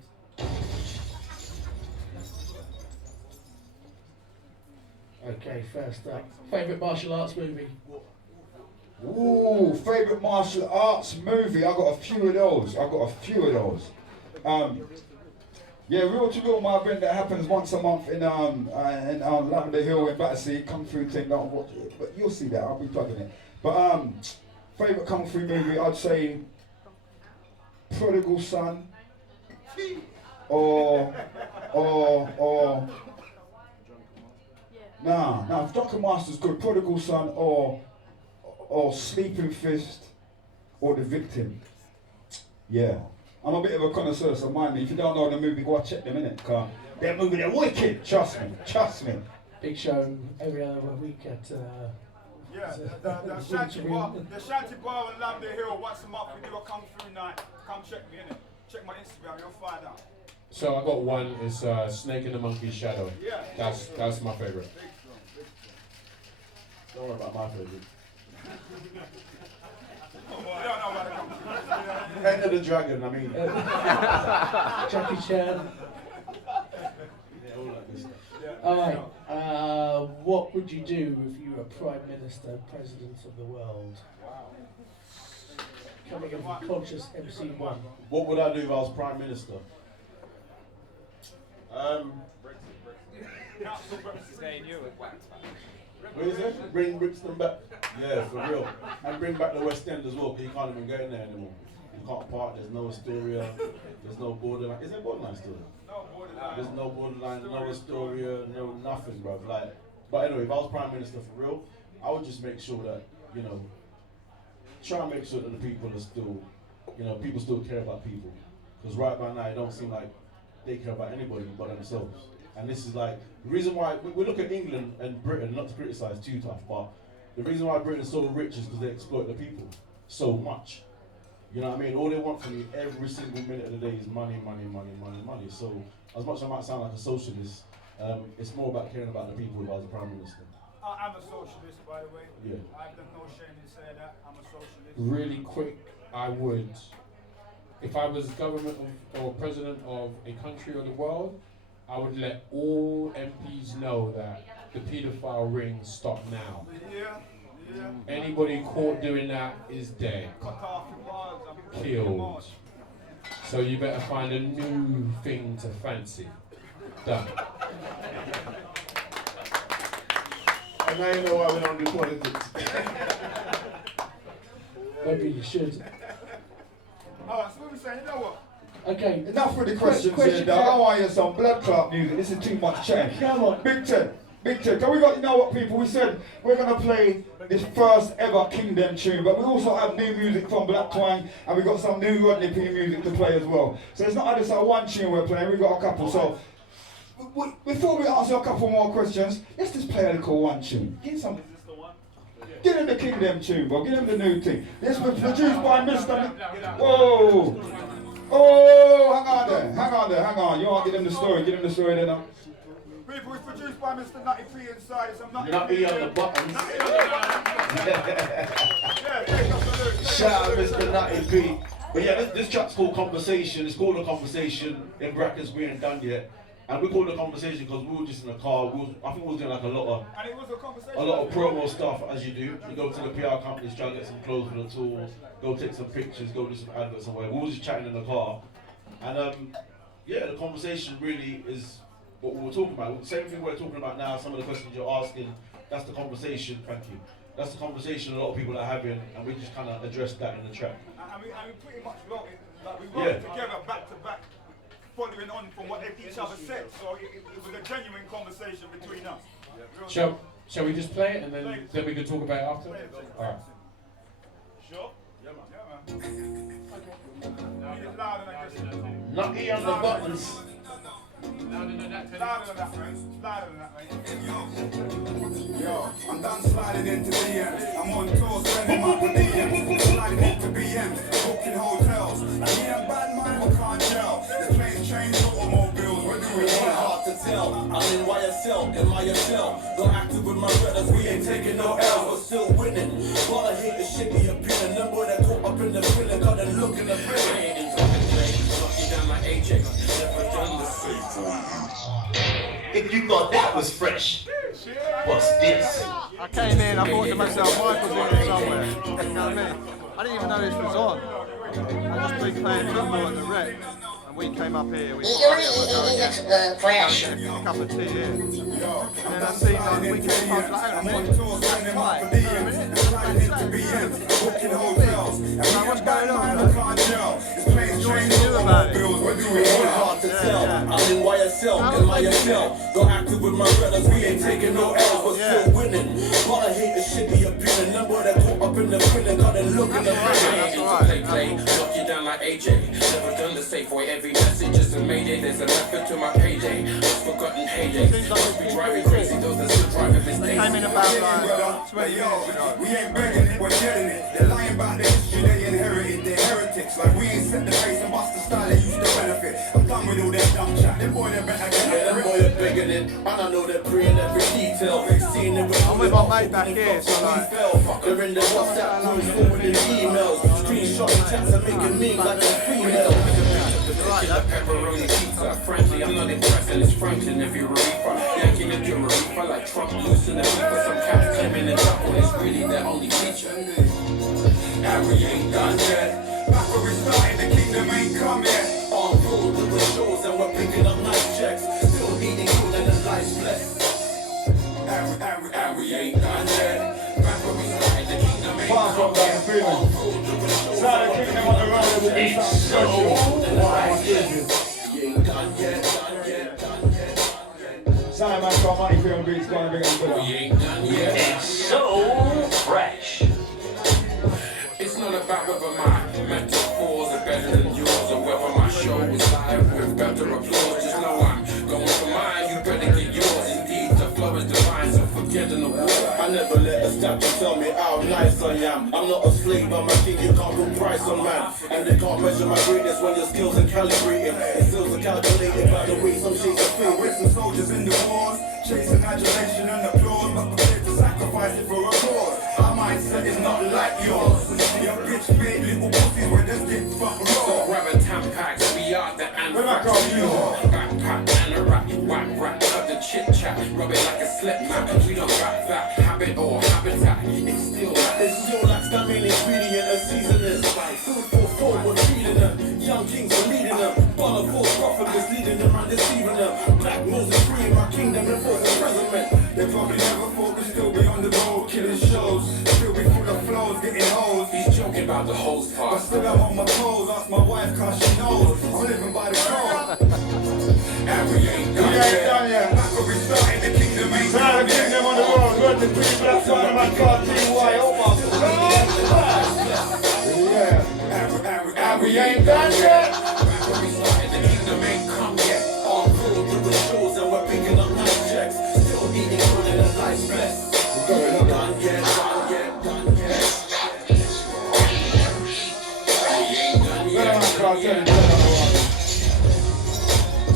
Okay, first up, favourite martial arts movie? Ooh, favourite martial arts movie. I got a few of those. Yeah, Real to Real, my event that happens once a month in Lavender Hill in Battersea, Kung Fu thing. Don't watch it, but you'll see that. I'll be plugging it. But favourite Kung Fu movie, I'd say Prodigal Son, or Nah, Drunken Master's good. Prodigal Son or Sleeping Fist or The Victim. Yeah. I'm a bit of a connoisseur, so mind me. If you don't know the movie, go check them in it. Cause they're movie, they're wicked. Trust me. Big show every other week at the Shanty Bar in Lavender Hill. Once a month we do a Kung Fu night. Come check me in it. Check my Instagram, you'll find out. So I got one, it's Snake in the Monkey's Shadow. Yeah. That's my favourite. Don't worry about my favourite. Enter the Dragon, I mean. Jackie Chan. Yeah, all that good stuff. Alright, what would you do if you were Prime Minister, President of the world? Coming in from Conscious MC1. What would I do if I was Prime Minister? What is it? Bring Brixton back. Yeah, for real. And bring back the West End as well, because you can't even get in there anymore. You can't park, there's no Astoria, there's no borderline. Is there borderline still? No borderline. There's no borderline, no Astoria, no nothing, bro. Like, but anyway, if I was Prime Minister for real, I would just make sure that, you know, try and make sure that the people are still, you know, people still care about people. Because right by now, it don't seem like they care about anybody but themselves. And this is like, the reason why, we look at England and Britain, not to criticise too tough, but the reason why Britain's so rich is because they exploit the people so much. You know what I mean? All they want from you every single minute of the day is money, money, money, money, money. So as much as I might sound like a socialist, it's more about caring about the people if I was a Prime Minister. I'm a socialist, by the way. Yeah. I've done no shame in saying that. I'm a socialist. Really quick, I would, if I was government or president of a country or the world, I would let all MPs know that the paedophile ring stop now. Yeah. Anybody caught doing that is dead, Cut off your bars. I'm killed. So you better find a new thing to fancy. Done. And now you know why we don't do politics. Maybe you should. Alright, so what we saying? You know what? Okay. Enough with the questions here, dog. I want to hear some blood clot music. This is too much change. Come on. Big Ten. Can we got, you know what, people? We said we're going to play this first ever Kingdem tune, but we also have new music from Black Twang, and we got some new Rodney P music to play as well. So it's not just one tune we're playing, we've got a couple. So before we answer a couple more questions, let's just play a little one tune. Get some. Get him the Kingdem tune, bro. Get him the new thing. This was produced by Mr. Whoa. Oh, hang on. You want to give him the story? Give him the story then. People, it's produced by Mr. Nutty P inside. Some Nutty on the buttons. Yeah, Shout out Mr. Nutty P. But yeah, this track's called Conversation. It's called A Conversation. In brackets, we ain't done yet. And we called it a conversation because we were just in the car. I think we was doing like a lot of promo stuff, as you do. You go to the PR companies, try to get some clothes for the tour, go take some pictures, go do some adverts and whatever. We were just chatting in the car. And yeah, the conversation really is what we were talking about. Same thing we're talking about now, some of the questions you're asking, that's the conversation, thank you. That's the conversation a lot of people are having, and we just kind of addressed that in the track. And we pretty much wrote it, like we wrote it together back to back, following on from what each other said. So it was a genuine conversation between us. Shall we just play it and then we can talk about it after? Alright. Sure? Yeah, man. Okay. Louder than aggressive. Nutty on the buttons. Louder than that, man. Louder than that, man. Yo, I'm done sliding into DM. I'm on tour spending my per diem. Sliding into BM, booking hotels. Me and bad mind, we can't tell. There's planes, trains, automobiles. We're doing it hard to tell. I'm in YSL, in my SL. Don't active with my brothers, we ain't taking no L's. We're still winning. But I hate the shit we appealing. Them boy that caught up in the feeling, got a look in the feeling. Knocking down my AJ. Never done the same. If you thought that was fresh, what's this? I came in, I thought to myself, Michael's in here somewhere. You know what I mean? I didn't even know this was on. I just been playing football at the rec, and we came up here. We Fresh. a cup of tea here. And then I seen like we came up like, hang on a minute. What's going on? Join you about it. Hard to tell. I'm in YSL, in my SL. Don't active with my brothers, we ain't taking no L's, but still winning. But I hate the shit we appealing. Them boy that caught up in the feeling, got a look in the feeling. Play, knock you down like AJ. Never done the safe way. Every message is a mayday. There's a method to my payday. Just forgotten heyday. Must be driving crazy. Those are still driving mistakes. Came in about like 20 years ago. We ain't begging it, we're getting it. They're lying about the history they inherited. They're heretics. Like we ain't set the pace and bust the style they used to benefit. I'm done with all that dumb chat. Them boy, they better get Yeah, them boy are begging it. And I know they're praying every detail. They've seen it with I'm with my mate back here, so like. They're in the WhatsApp groups, forwarding emails. Screenshotting chats and making memes like they're female. Like pepperoni pizza. Frankly, I'm not impressed, and it's Franklin if you're a reaper. Yanking into a reaper like Trump loosening the reaper. Some cats claiming the truck when it's really their only feature. And we ain't done yet. back where we started, the kingdom ain't come yet. On road, doing shows, and we're picking up nice checks. and we ain't done yet. Back when we started the Kingdem ain't Far from that feeling. Side of Kingdem on the road, it will be something special. We ain't done yet, done yet, done yet. Side man from Money Film Beats, gonna bring it We ain't done yet. It's so fresh. It's not about whether my metaphors are better than yours or whether my show is live with better applause. Just know I'm going for mine, you better get yours. Indeed, the flow is divine, so forget the war. I never let a statue tell me how nice I am. I'm not a slave, I'm a king, you can't put price on man. And they can't measure my greatness when your skills are calibrated. And skills are calculated by the way some shades are filled. With some soldiers in the wars, chasing adulation and applause, but prepared to sacrifice it for a cause. Our mindset is not like yours. Your bitch made little pussies where they get fucked So raw. grab a Tampax, we are the anthrax. Backpack and a rap, whack, cut the chit chat, rub it like a slip mat. We don't rap that, habit or habitat. It's still like It's still like the main ingredient of seasoning. Food for thought, we're feeding them. Young kings are leading them. Ball of false prophet misleading them and deceiving them. Black Moses free in my kingdom, enforce imprisonment. They probably never thought we'd still be on the road, killing shows. Still be full of flows, getting hoes. he's joking about the host But part. still I'm on my toes, ask my wife cause she knows I'm living by the code. And we ain't We done ain't yet. done yet. Back when we started, the kingdom ain't Side done of yet. Kingdem on the road, got the three black side of my car, TY, oh my God. Yeah. And we ain't done yet. Back when we started, the Kingdem ain't come yet. All filled with shows and we're picking up nice checks. Still eating good and a nice bless. Done yet, done yet, done yet. We ain't done Better man yet. can't tell you that.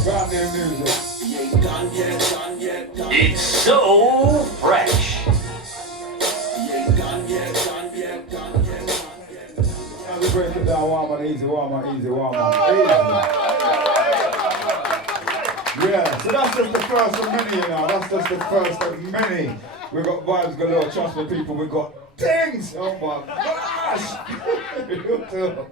Brand new music. We ain't done yet, done yet, done yet. It's so fresh. We ain't done yet, done yet, done yet, done yet. Now we break it down one man, easy, one man, easy, one man, easy. Yeah, so that's just the first of many, you know. That's just the first of many. We've got vibes galore, trust me people, we've got things! Oh my gosh! You too.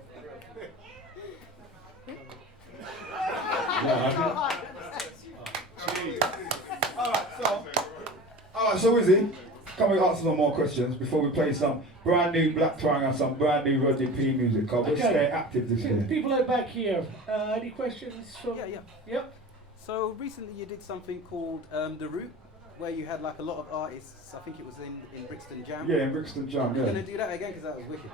Alright, so Izzy, can we answer some more questions before we play some brand new Black Twang and some brand new Roddy P music? Cause we're Okay. staying active this year. People are back here. Any questions? From... Yeah. Yep. So recently you did something called The Route, where you had like a lot of artists. I think it was in Brixton Jam. Yeah, in Brixton Jam, You're yeah. gonna do that again because that was wicked.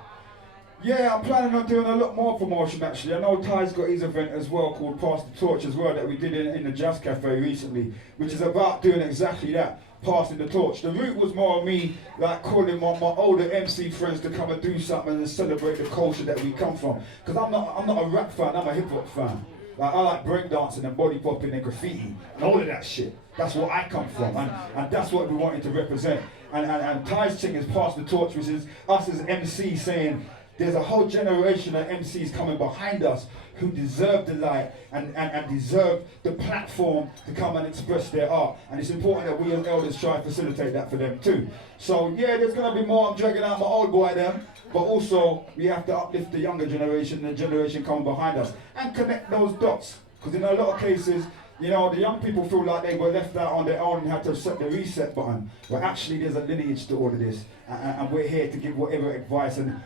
Yeah, I'm planning on doing a lot more promotion actually. I know Ty's got his event as well called Pass the Torch as well that we did in the Jazz Cafe recently, which is about doing exactly that, passing the torch. The route was more of me like calling my older MC friends to come and do something and celebrate the culture that we come from. Because I'm not a rap fan, I'm a hip hop fan. Like I like breakdancing and body popping and graffiti and all of that shit. That's where I come from and that's what we wanted to represent. And Ty's thing is Pass the Torch, which is us as MCs saying, there's a whole generation of MCs coming behind us who deserve the light and deserve the platform to come and express their art. And it's important that we as elders try and facilitate that for them too. So yeah, there's gonna be more. I'm dragging out my old boy them, but also we have to uplift the younger generation, the generation coming behind us, and connect those dots. Because in a lot of cases, you know, the young people feel like they were left out on their own and had to set the reset button. But actually there's a lineage to all of this. And we're here to give whatever advice and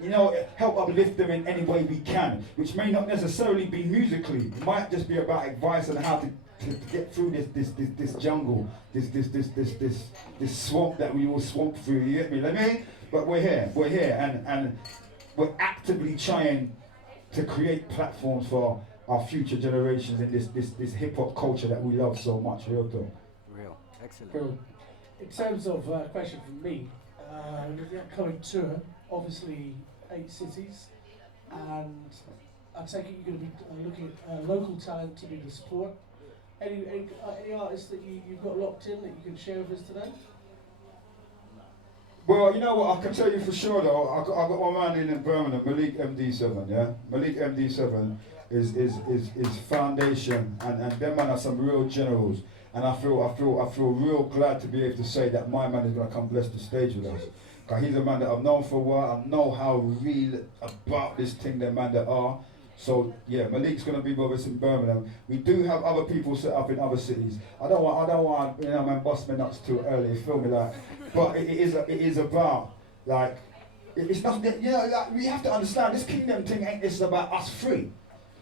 you know, help uplift them in any way we can. Which may not necessarily be musically. It might just be about advice on how to get through this jungle, this swamp that we all swamp through, you get me? Let me? But we're here and we're actively trying to create platforms for our future generations in this hip hop culture that we love so much. Real talk. Real, excellent. Cool. In terms of question from me, with the upcoming tour, obviously 8 cities, and I take it you're going to be looking at local talent to be the support. Any artists that you've got locked in that you can share with us today? Well, you know what, I can tell you for sure though, I got one man in Birmingham, Malik MD7, yeah? Malik MD7 is foundation and them man are some real generals. And I feel real glad to be able to say that my man is gonna come bless the stage with us. Cause he's a man that I've known for a while, I know how real about this thing that man that are. So yeah, Malik's gonna be with us in Birmingham. We do have other people set up in other cities. I don't want, you know, man, bust my nuts too early. You feel me, like? But it is about like, it's not, you know, like we have to understand this Kingdem thing ain't just about us three.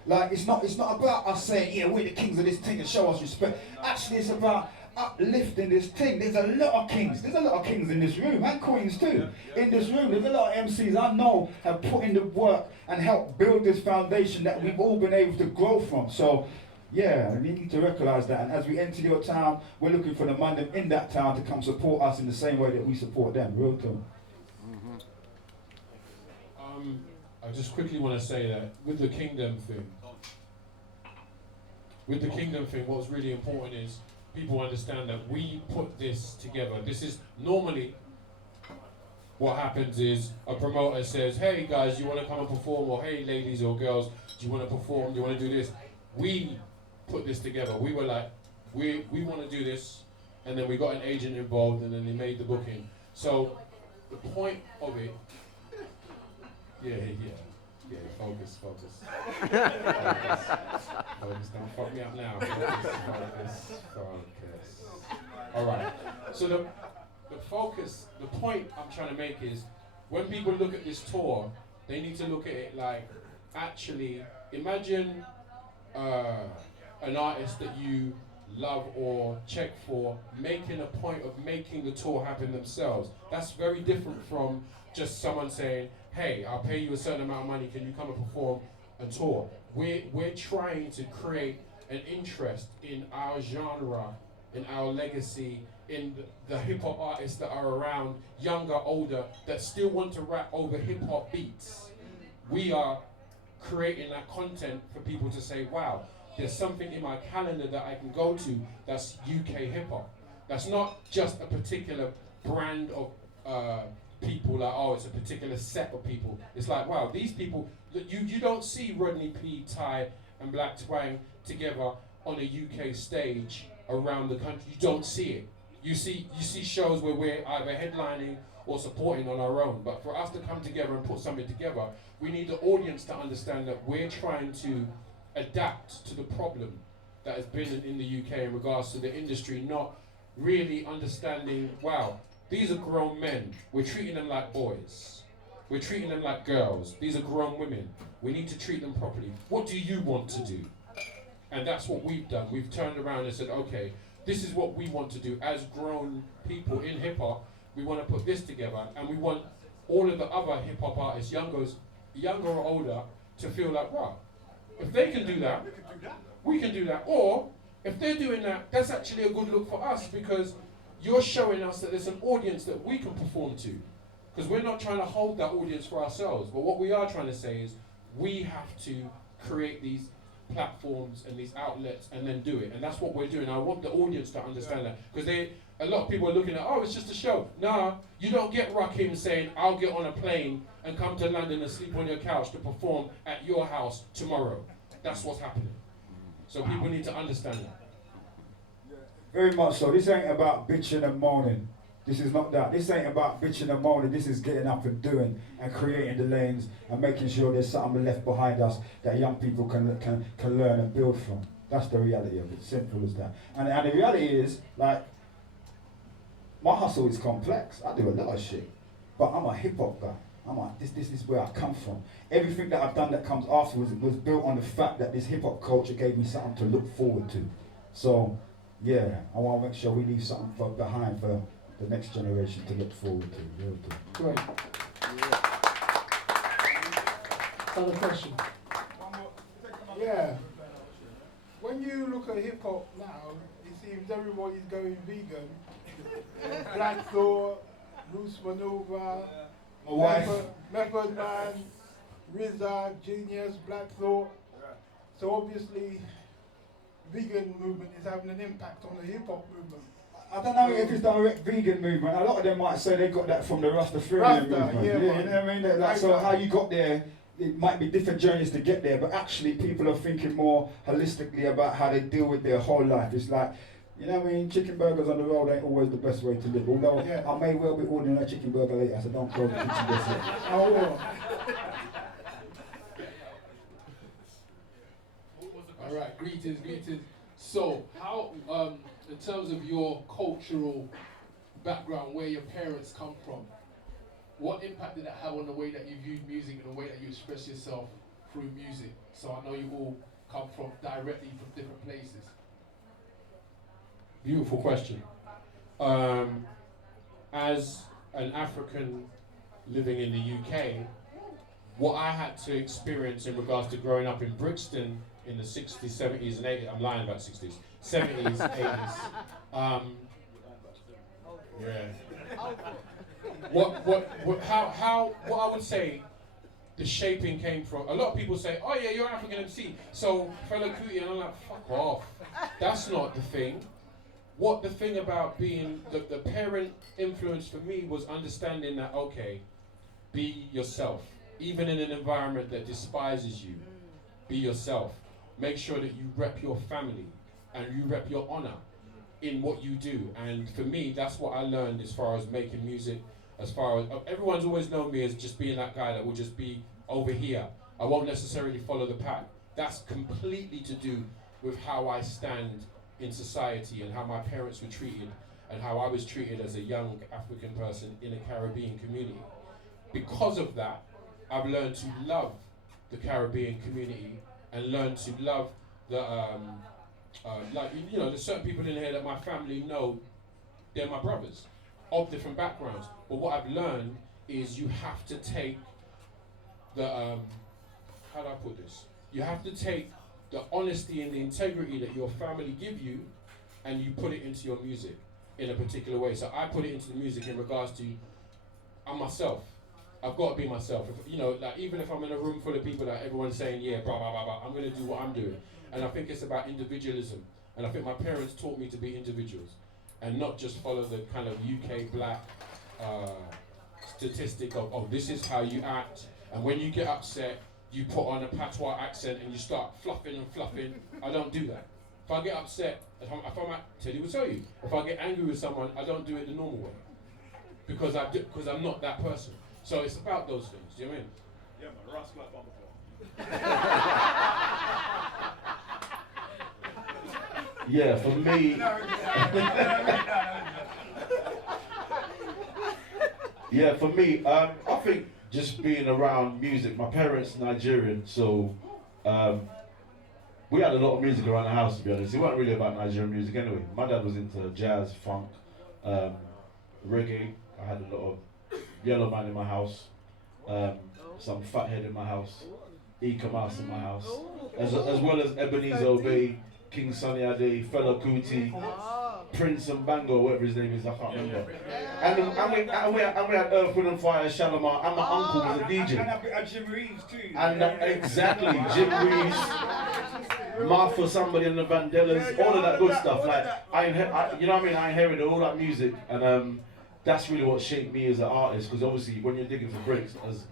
Like it's not about us saying, yeah, we're the kings of this thing and show us respect. Actually, it's about uplifting this thing. There's a lot of kings. There's a lot of kings in this room and queens too. In this room, there's a lot of MCs I know have put in the work and helped build this foundation that we've all been able to grow from. So yeah, we need to recognise that. And as we enter your town, we're looking for the man in that town to come support us in the same way that we support them. Real talk. I just quickly want to say that with the Kingdem thing, what's really important is people understand that we put this together. This is normally what happens is a promoter says, hey guys, you want to come and perform? Or hey ladies or girls, do you want to perform? Do you want to do this? We put this together. We were like, we want to do this. And then we got an agent involved and then they made the booking. So the point of it, yeah, focus. Focus, don't fuck me up now. Focus. All right. So the point I'm trying to make is, when people look at this tour, they need to look at it like, actually, imagine an artist that you love or check for making a point of making the tour happen themselves. That's very different from just someone saying, hey, I'll pay you a certain amount of money, can you come and perform a tour? We're trying to create an interest in our genre, in our legacy, in the hip-hop artists that are around, younger, older, that still want to rap over hip-hop beats. We are creating that content for people to say, wow, there's something in my calendar that I can go to that's UK hip-hop. That's not just a particular brand of people, like, oh, it's a particular set of people. It's like, wow, these people, you don't see Rodney P, Ty, and Black Twang together on a UK stage around the country. You don't see it. You see shows where we're either headlining or supporting on our own. But for us to come together and put something together, we need the audience to understand that we're trying to adapt to the problem that has been in the UK in regards to the industry not really understanding, wow, these are grown men. We're treating them like boys. We're treating them like girls. These are grown women. We need to treat them properly. What do you want to do? And that's what we've done. We've turned around and said, okay, this is what we want to do as grown people in hip-hop. We want to put this together, and we want all of the other hip-hop artists, younger or older, to feel like, wow, if they can do that, we can do that. Or, if they're doing that, that's actually a good look for us, because you're showing us that there's an audience that we can perform to. Because we're not trying to hold that audience for ourselves, but what we are trying to say is, we have to create these platforms and these outlets and then do it. And that's what we're doing. I want the audience to understand that. Because a lot of people are looking at, oh, it's just a show. Nah, you don't get Rakim saying, I'll get on a plane and come to London and sleep on your couch to perform at your house tomorrow. That's what's happening. So people need to understand that. Very much so. This ain't about bitching and moaning. This is not that. This ain't about bitching and moaning. This is getting up and doing and creating the lanes and making sure there's something left behind us that young people can learn and build from. That's the reality of it. Simple as that. And the reality is, like, my hustle is complex. I do a lot of shit, but I'm a hip hop guy. This is where I come from. Everything that I've done that comes afterwards was built on the fact that this hip hop culture gave me something to look forward to. So, yeah, I want to make sure we leave something behind for the next generation to look forward to. Real good. Great. Other question? Yeah. When you look at hip hop now, it seems everybody's going vegan. Black Thought, Bruce Manova, Method Man, RZA, Genius, Black Thought. So obviously, vegan movement is having an impact on the hip hop movement. I don't know if it's direct vegan movement. A lot of them might say they got that from the Rastafarian movement. Yeah, you know what I mean? Like, so how you got there, it might be different journeys to get there, but actually people are thinking more holistically about how they deal with their whole life. It's like, you know what I mean? Chicken burgers on the road ain't always the best way to live. Although I may well be ordering a chicken burger later, so don't close the kitchen door. All right, greetings, greetings. So, how, in terms of your cultural background, where your parents come from, what impact did that have on the way that you viewed music and the way that you express yourself through music? So I know you all come from directly from different places. Beautiful question. As an African living in the UK, what I had to experience in regards to growing up in Brixton in the 60s, 70s and 80s, I'm lying about 60s, 70s, 80s. Yeah. What I would say the shaping came from, a lot of people say, oh yeah, you're an African MC, so fellow Cootie, and I'm like, fuck off. That's not the thing. What the thing about being, the parent influence for me was understanding that, okay, be yourself. Even in an environment that despises you, be yourself. Make sure that you rep your family and you rep your honor in what you do. And for me, that's what I learned as far as making music, as far as, everyone's always known me as just being that guy that will just be over here. I won't necessarily follow the pack. That's completely to do with how I stand in society and how my parents were treated and how I was treated as a young African person in a Caribbean community. Because of that, I've learned to love the Caribbean community and learned to love the, like, you know, there's certain people in here that my family know, they're my brothers of different backgrounds. But what I've learned is you have to take the, how do I put this? You have to take the honesty and the integrity that your family give you and you put it into your music in a particular way. So I put it into the music in regards to, I'm myself. I've got to be myself. If, you know, like even if I'm in a room full of people that everyone's saying, yeah, blah, blah, blah, blah, I'm going to do what I'm doing. And I think it's about individualism. And I think my parents taught me to be individuals and not just follow the kind of UK black statistic of, oh, this is how you act. And when you get upset, you put on a patois accent and you start fluffing and fluffing. I don't do that. If I get upset, if I'm at, Teddy will tell you, if I get angry with someone, I don't do it the normal way. Because I'm not that person. So it's about those things, do you know what I mean? Yeah, man, rascal like bumper. Yeah, for me. Yeah, for me, I think just being around music. My parents are Nigerian, so we had a lot of music around the house, to be honest. It wasn't really about Nigerian music anyway. My dad was into jazz, funk, reggae. I had a lot of Yellow Man in my house, some Fathead in my house, Ika Mouse in my house, as well as Ebenezer Obey, King Sunny Ade, Fela Kuti, Prince and Bango, whatever his name is, I can't remember. And we had Earth, Wind and Fire, Shalimar, and my uncle was a DJ. And Jim Reeves too. And exactly, Jim Reeves, Martha Somebody and the Vandellas, all of that good stuff. Like you know what I mean? I inherited all that music, and that's really what shaped me as an artist. Because obviously, when you're digging for bricks, as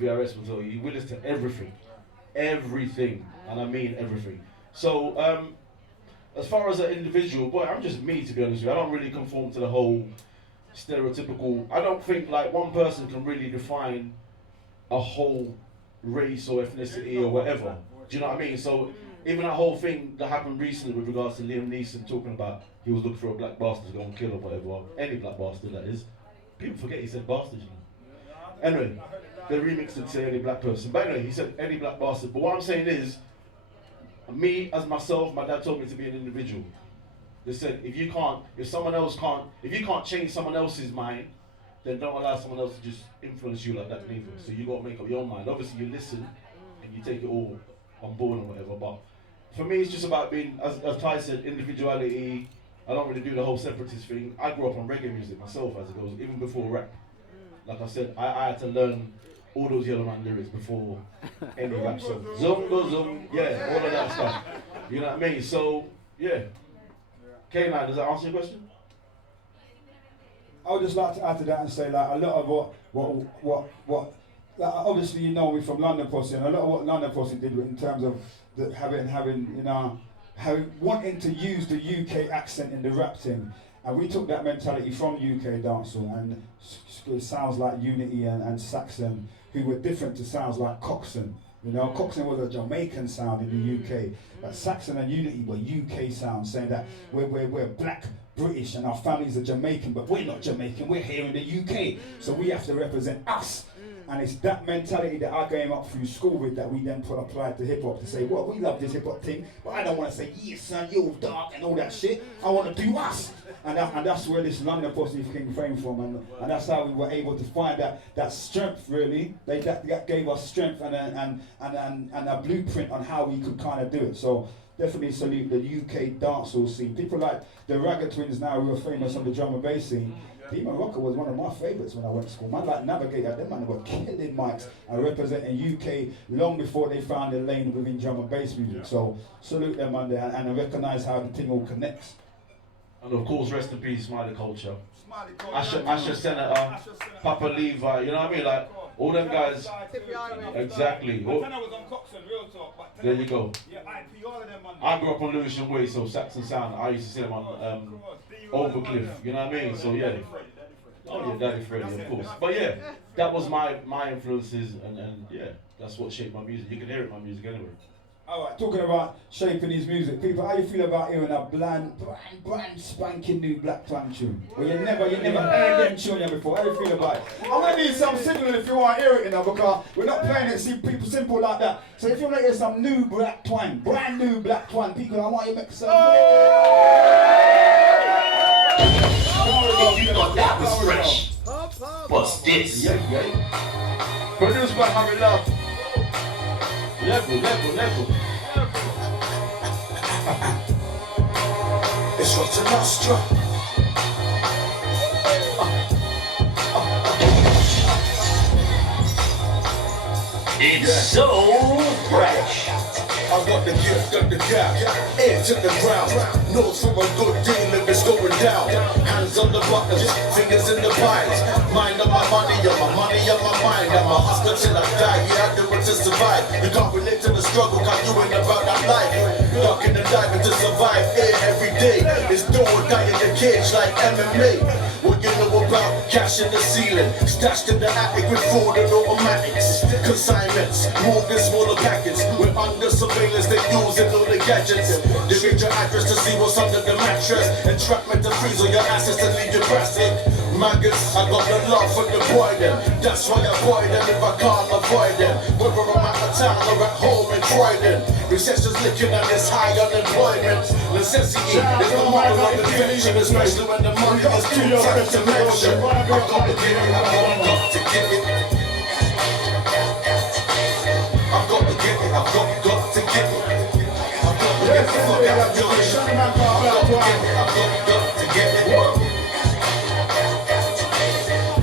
VRS will tell you, you will listen to everything, and I mean everything. So. As far as an individual, boy, I'm just me, to be honest with you. I don't really conform to the whole stereotypical. I don't think like one person can really define a whole race or ethnicity or whatever. Do you know what I mean? So even that whole thing that happened recently with regards to Liam Neeson talking about he was looking for a black bastard to go and kill or whatever, any black bastard that is. People forget he said bastard, you know. Anyway, they remixed it to say any black person. But anyway, he said any black bastard. But what I'm saying is, me as myself, my dad told me to be an individual. They said if you can't change someone else's mind, then don't allow someone else to just influence you like that neither. So you got to make up your mind. Obviously you listen and you take it all on board and whatever. But for me, it's just about being, as Ty said, individuality. I don't really do the whole separatist thing. I grew up on reggae music myself, as it goes, even before rap. Like I said, I had to learn all those Yellow Man lyrics before any rap song. Zoom, go zoom, yeah, all of that stuff. You know what I mean? So, yeah. K9, does that answer your question? I would just like to add to that and say, like, a lot of what like, obviously you know me from London Posse, and a lot of what London Posse did in terms of having you know, wanting to use the UK accent in the rap thing. And we took that mentality from UK dancehall, and it sounds like Unity and Saxon, who were different to sounds like Coxon. You know, Coxsone was a Jamaican sound in the UK, but Saxon and Unity were UK sounds, saying that we're black, British, and our families are Jamaican, but we're not Jamaican, we're here in the UK, so we have to represent us. And it's that mentality that I came up through school with that we then applied to hip hop to say, well, we love this hip hop thing, but I don't want to say, yes, son, you're dark and all that shit. I want to do us. And that's where this London posse came from, and that's how we were able to find that strength. Really, that gave us strength and a blueprint on how we could kind of do it. So definitely salute the UK dancehall scene. People like the Ragga Twins now, who are famous on the drum and bass scene. Demon Rocker was one of my favourites when I went to school. Man like Navigator, them man were killing mics and representing UK long before they found their lane within drum and bass music. So salute them man there, and I recognise how the thing all connects. And of course, rest in peace, Smiley Culture. Asher Senator, Papa Levi, you know what I mean? Like, all them guys. Exactly. I was on Coxsone, real talk. But there you go. Yeah, IP, all of them, man. I grew up on Lewisham Way, so Saxon Sound, I used to see them on Overcliff, you know what I mean? So yeah. Oh yeah, Daddy Freddy, of course. But yeah, that was my influences, and yeah, that's what shaped my music. You can hear it in my music anyway. Alright, talking about shaping his music, people, how you feel about hearing a brand spanking new Black Twang tune? Well, you never heard them tune before. How you feel about it? I'm gonna need some signal if you want to hear it, you know, because we're not playing it people simple like that. So if you want to hear some new Black Twang, brand new Black Twang, people, I want you to make some. You thought that was fresh. What's this? Yeah. Produced by Harry Love. Level. It's what's a nostra. It's so fresh. I got the gift of the gap, ear to the ground. Nose for a good deal if it's going down. Hands on the buttons, fingers in the pies. Mind on my money on my mind. I'm a hustler till I die, yeah, I do it to survive. You can't relate to the struggle, cause you ain't about that life. Ducking and diving to survive here every day. It's do or die in the cage like MMA. What you know about cash in the ceiling, stashed in the attic with Ford and automatics. Consignments, more than smaller packets. We're under surveillance, they using all the gadgets. They read your address to see what's under the mattress. Entrapment to freeze all your assets and leave you plastic. Maggots, I got the love for the boy them. That's why I boy them if I can't avoid them. Whether I'm out of town or at home in Croydon. Recession's licking and there's high unemployment. Necessity is the model of invention, especially when the money is too tight to mention. I've got to get it, I've got to get it. I've got to get it, I've got to get it. I've got to get the fuck out of your shit. I've got to get it, I've got to get it.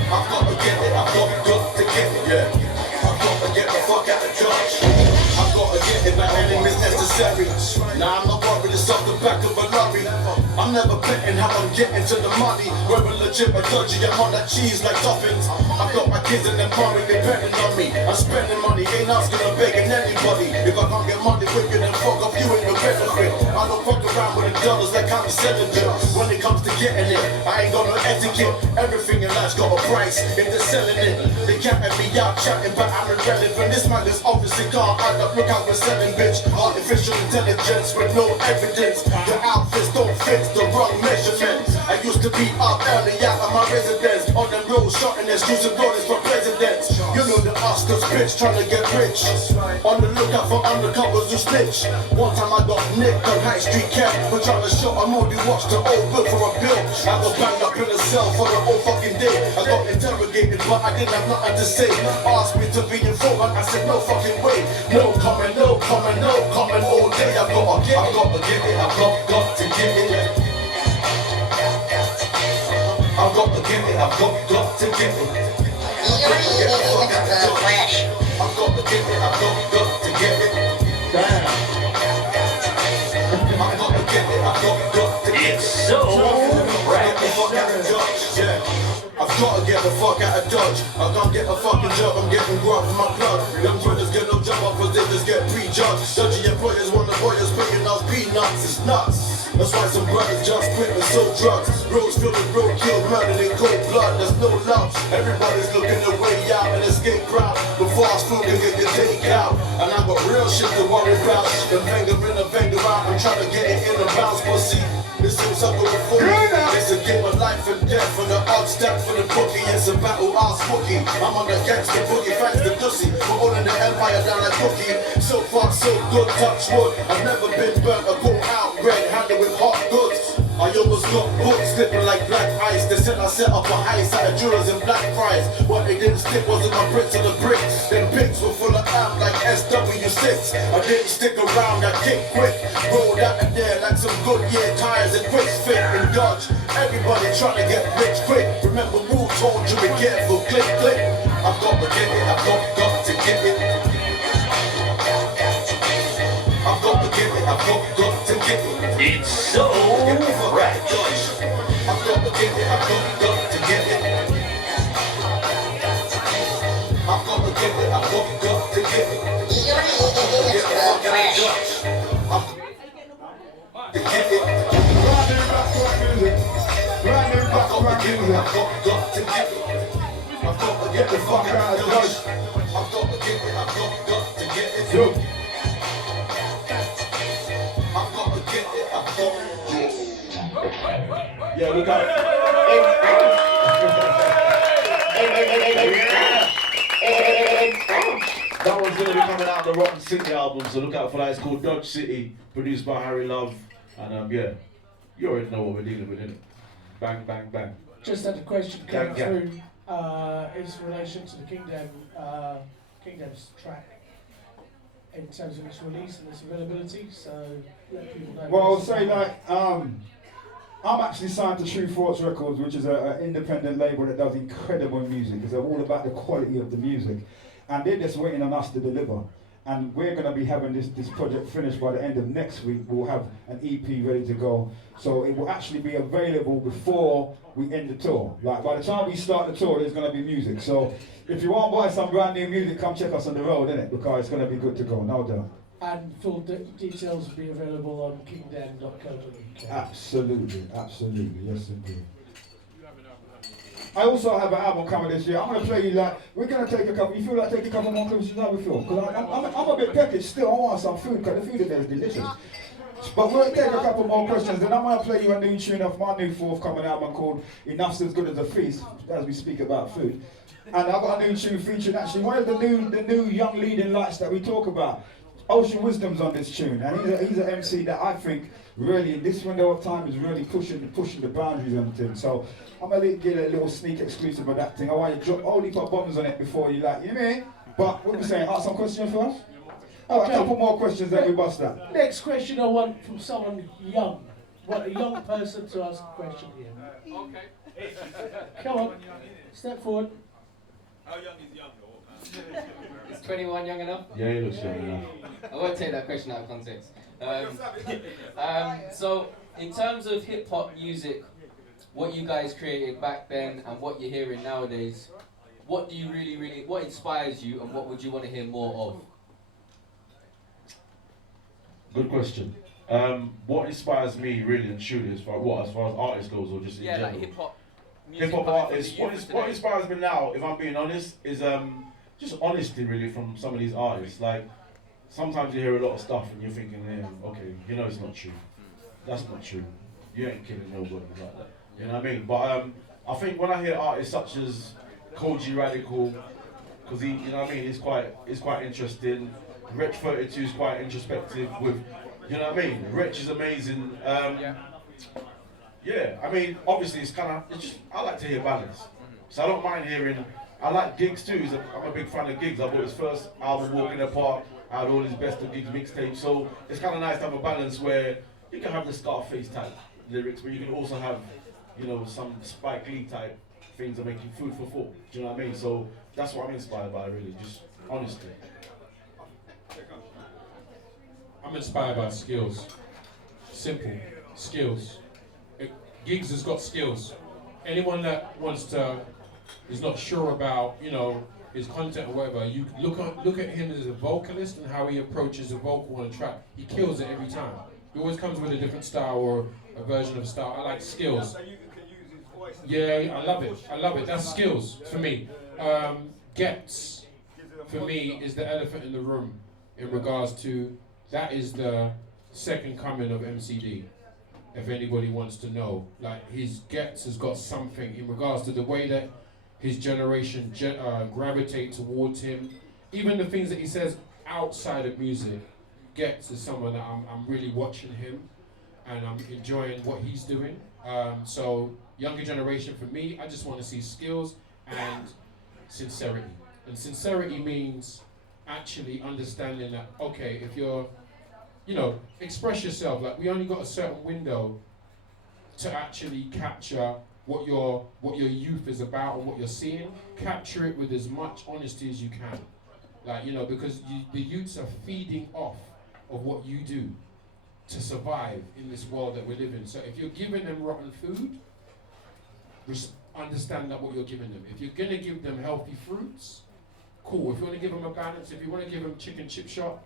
I've got to get it, I've got to get it, yeah. I've got to get the fuck out of church. I've got to get it, my enemy's necessary. Now I'm not worried, it's off the back of a lorry. I'm never betting how I'm getting to the money. Whether legit or dodgy, I'm on that cheese like toppings. I've got my kids and them mommy, they betting on me. I'm spending money, ain't asking or begging anybody. If I can't get money quicker, then fuck off, you ain't no benefit. I don't fuck around with the dollars like I'm selling them. When it comes to getting it, I ain't got no etiquette. Everything in life's got a price, if they're selling it. They capping me out, chatting, but I'm irrelevant. This man is obviously can't add up, look how we're selling, bitch. Artificial intelligence with no evidence. Your outfits don't fit the wrong measurements. I used to be up early out of my residence. On the road, shotting exclusive orders for presidents. You know the Oscars, bitch, trying to get rich. On the lookout for undercovers who snitch. One time I got nicked on High Street Camp for trying to show a movie, watched the old bill for a bill. I got banged up in a cell for the whole fucking day. I got interrogated, but I didn't have nothing to say. Asked me to be informant, I said no fucking way. No comment all day. I've got to get it, I've got to get it. I've got to get it, I've got to get it. I've got to get the fuck out of Dodge. I've got to get it, I've got to get it. Damn. I've got to get it, I've got to get it. It's so fresh. Yeah. I've got to get the fuck out of Dodge. I can't get a fucking job, I'm getting grub from my plug. Them brothers get no job offers, they just get prejudged. Dodgy employers want the boyers paying us peanuts, it's nuts. That's why some brothers just quit and sold drugs. Roads filled with roadkill, murdered in cold blood. There's no love. Everybody's looking the way out and escape crowd. But fast food can get your take out. And I got real shit to worry about. The finger in the finger out. I'm trying to get it in the bounce, but see, this seems up with a fool. It's a game of life and death. For the odds stack for the bookie. It's a battle ass bookie. I'm on the gangster boogie, thanks to Dussy. We're all in the empire down like cookie. So far, so good, touch wood. I've never been burnt or go out red handed with hot goods. I almost got books slipping like black ice. They said I set up a heist at the jurors and black fries. What they didn't stick wasn't my bricks on the bricks. Them pigs were full of amp like SW6. I didn't stick around, I kicked quick. Rolled out of there like some Goodyear tires and quicks fit and dodge. Everybody trying to get rich quick. Remember Wu told you be careful, click, click. I've got to get it, I've got to get it. I've got to get it, I've got to get it. It's so fresh. I've got to get it, I've got to get it. I've got to get it, I've got to get it. Get the fuck out of Dutch. To get it. I've got to get it, I've got to get it. I've got to get the fuck out of Dutch. I've got to get it, I've got to get it. Yeah, look out. That one's going to be coming out on the Rotten City album, so look out for that. It's called Dodge City, produced by Harry Love. And yeah, you already know what we're dealing with, innit? Bang, bang, bang. Just had a question come Yeah. through. It's in relation to the Kingdom's track in terms of its release and its availability. So let people know. Well, I'll say I'm actually signed to True Thoughts Records, which is an independent label that does incredible music. Because they're all about the quality of the music, and they're just waiting on us to deliver. And we're going to be having this project finished by the end of next week. We'll have an EP ready to go, so it will actually be available before we end the tour. Like by the time we start the tour, there's going to be music. So if you want to buy some brand new music, come check us on the road, innit? Because it's going to be good to go, no doubt. And full details will be available on kingdem.co.uk. Absolutely, absolutely, yes indeed. I also have an album coming this year. I'm going to play you we're going to take a couple, you feel like taking a couple more clips than we feel? Because I'm a bit peckish still, I want some food, because the food in there is delicious. But we'll take a couple more questions, then I'm going to play you a new tune off my new forthcoming album called Enough's as Good as a Feast, as we speak about food. And I've got a new tune featuring actually one of the new young leading lights that we talk about. Ocean Wisdom's on this tune, and he's an MC that I think really in this window of time is really pushing the boundaries and things. So I'm gonna get a little sneak exclusive of that thing. I want you to drop all these bombs on it before you you know what I mean? But what we saying? Ask some questions for us? Oh, okay. A couple more questions that we bust that. Next question I want from someone young. Want a young person to ask a question here. Okay. Come on, step forward. How young is young? Is 21 young enough? Yeah, he looks young enough. I won't take that question out of context. So, in terms of hip hop music, what you guys created back then and what you're hearing nowadays, what do you what inspires you and what would you want to hear more of? Good question. What inspires me really and truly as far as artists goes, or just in general? Like hip hop. Hip hop artists. What inspires me now, if I'm being honest, is just honesty really from some of these artists. Like sometimes you hear a lot of stuff and you're thinking, yeah, okay, you know it's not true. That's not true. You ain't killing nobody like that. You know what I mean? But I think when I hear artists such as Koji Radical, because he, you know what I mean, it's quite interesting. Wretch 32 is quite introspective with, you know what I mean? Wretch is amazing. Yeah, I mean, obviously it's just, I like to hear balance. So I don't mind hearing, I like Gigs too. I'm a big fan of Gigs. I bought his first album, Walk in the Park, I had all his best of Gigs mixtapes. So it's kind of nice to have a balance where you can have the Scarface type lyrics, but you can also have, you know, some Spike Lee type things that make you food for thought. Do you know what I mean? So that's what I'm inspired by, really, just honesty. I'm inspired by skills. Simple skills. Gigs has got skills. Anyone that is not sure about, you know, his content or whatever, you look at him as a vocalist and how he approaches a vocal on a track. He kills it every time. He always comes with a different style or a version of a style. I like skills. So you can use his voice. Yeah, I love it. I love it. That's skills for me. Gets for me is the elephant in the room in regards to that is the second coming of MCD. If anybody wants to know, like his Gets has got something in regards to the way that his generation gravitate towards him. Even the things that he says outside of music, Gets is someone that I'm really watching him and I'm enjoying what he's doing. So younger generation for me, I just want to see skills and sincerity. And sincerity means actually understanding that, okay, if you're, express yourself. Like we only got a certain window to actually capture what your youth is about and what you're seeing. Capture it with as much honesty as you can. Like, because the youths are feeding off of what you do to survive in this world that we live in. So if you're giving them rotten food, understand that what you're giving them. If you're gonna give them healthy fruits, cool. If you want to give them a balance, if you want to give them chicken chip shop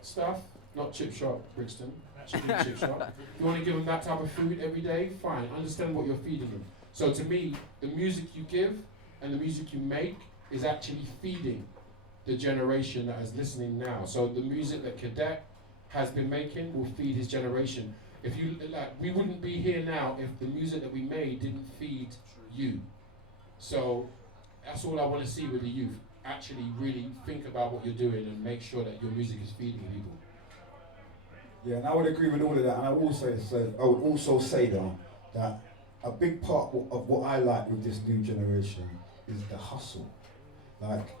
stuff, not chip shop, Brixton, chicken chip shop. If you want to give them that type of food every day, fine. Understand what you're feeding them. So to me, the music you give and the music you make is actually feeding the generation that is listening now. So the music that Cadet has been making will feed his generation. If you we wouldn't be here now if the music that we made didn't feed you. So that's all I want to see with the youth. Actually really think about what you're doing and make sure that your music is feeding people. Yeah, and I would agree with all of that. And I would also say though that a big part of what I like with this new generation is the hustle. Like,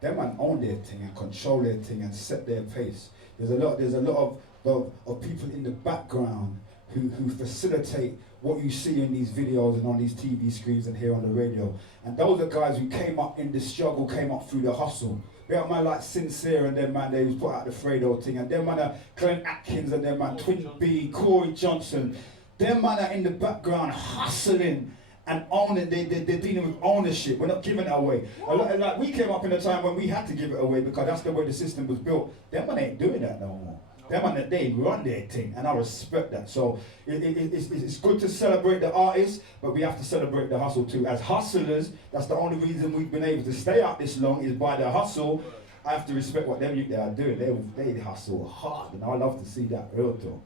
them man own their thing and control their thing and set their pace. There's a lot of people in the background who facilitate what you see in these videos and on these TV screens and here on the radio. And those are guys who came up in the struggle, came up through the hustle. We have man like Sincere and them man, they put out the Fredo thing, and them man are Clint Atkins and them man, Twin B, Corey Johnson. Them man are in the background hustling and owning, they're dealing with ownership. We're not giving it away. Like we came up in a time when we had to give it away because that's the way the system was built. Them man ain't doing that no more. Them man, they run their thing, and I respect that. So it's good to celebrate the artists, but we have to celebrate the hustle too. As hustlers, that's the only reason we've been able to stay out this long is by the hustle. I have to respect what them youth they are doing. They hustle hard, and I love to see that real talk.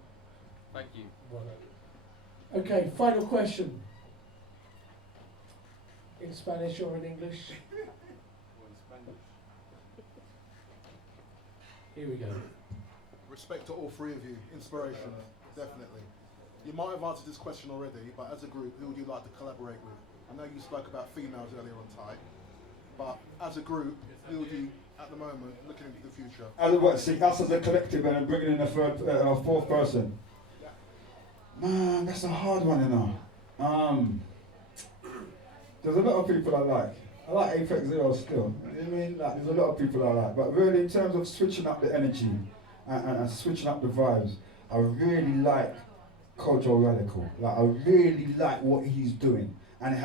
Thank you. Okay, final question. In Spanish or in English? Here we go. Respect to all three of you. Inspiration, definitely. You might have answered this question already, but as a group, who would you like to collaborate with? I know you spoke about females earlier on, Ty, but as a group, who would you, at the moment, looking into the future? As what, see us as a collective and bringing in a fourth person? Man, that's a hard one, you know. There's a lot of people I like. I like Apex Zero still. You know what I mean? Like, there's a lot of people I like. But really, in terms of switching up the energy and switching up the vibes, I really like Kojo Radical. Like, I really like what he's doing. And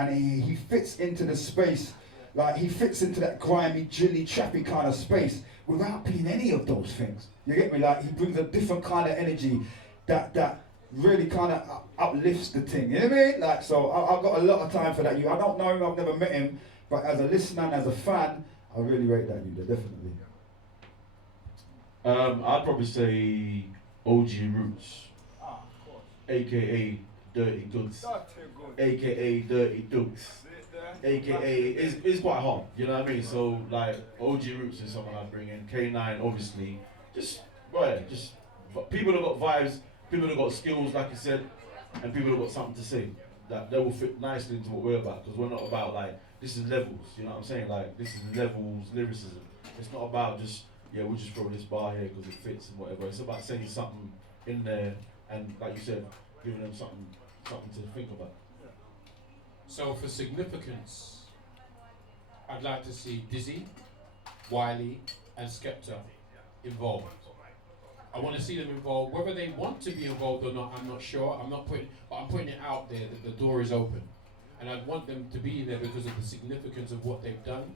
he fits into the space. Like, he fits into that grimy, drilly, trappy kind of space without being any of those things. You get me? Like, he brings a different kind of energy that really kind of uplifts the thing. You know what I mean? Like, so I've got a lot of time for that. I don't know him, I've never met him, but as a listener and as a fan, I really rate that dude, definitely. I'd probably say OG Roots, aka Dirty Goods, aka Dirty Dukes, aka it's quite hard, you know what I mean? So like OG Roots is someone I'd bring in. K9 obviously, just people that got vibes, people that got skills, like you said, and people that got something to say that they will fit nicely into what we're about, because we're not about like this is levels, you know what I'm saying? Like this is levels lyricism. It's not about just we'll just throw this bar here because it fits and whatever. It's about saying something in there and, like you said, giving them something to think about. So for significance, I'd like to see Dizzy, Wiley, and Skepta involved. I want to see them involved. Whether they want to be involved or not, I'm not sure. I'm putting it out there that the door is open, and I want them to be there because of the significance of what they've done.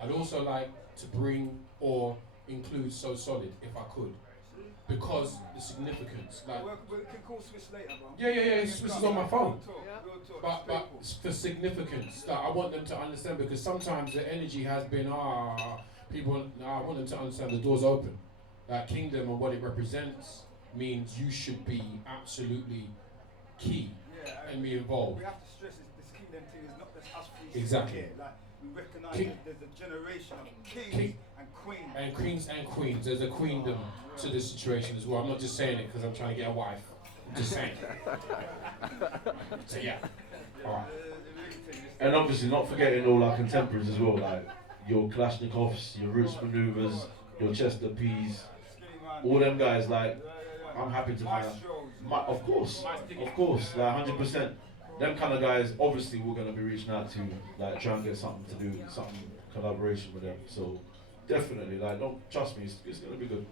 I'd also like to bring or include So Solid if I could, because the significance. Like, We can call Swiss later, bro. yeah, Swiss is on my phone. Real talk. But for significance, like, I want them to understand, because sometimes the energy has been, people, I want them to understand the door's open. Like Kingdem and what it represents means you should be absolutely key and be involved. We have to stress this Kingdem thing is not just us three. Exactly. Here. Like, we recognise that there's a generation of kings and queens. And queens. There's a queendom to this situation as well. I'm not just saying it because I'm trying to get a wife. I'm just saying it. So yeah. Alright. And obviously not forgetting all our contemporaries as well, like your Kalashnikovs, your Roots Maneuvers, your Chester Peas, all them guys. Like, I'm happy to kind of course, like 100%. Them kind of guys, obviously we're gonna be reaching out to, like, try and get something to do, something collaboration with them. So definitely, like, don't trust me, it's gonna be good.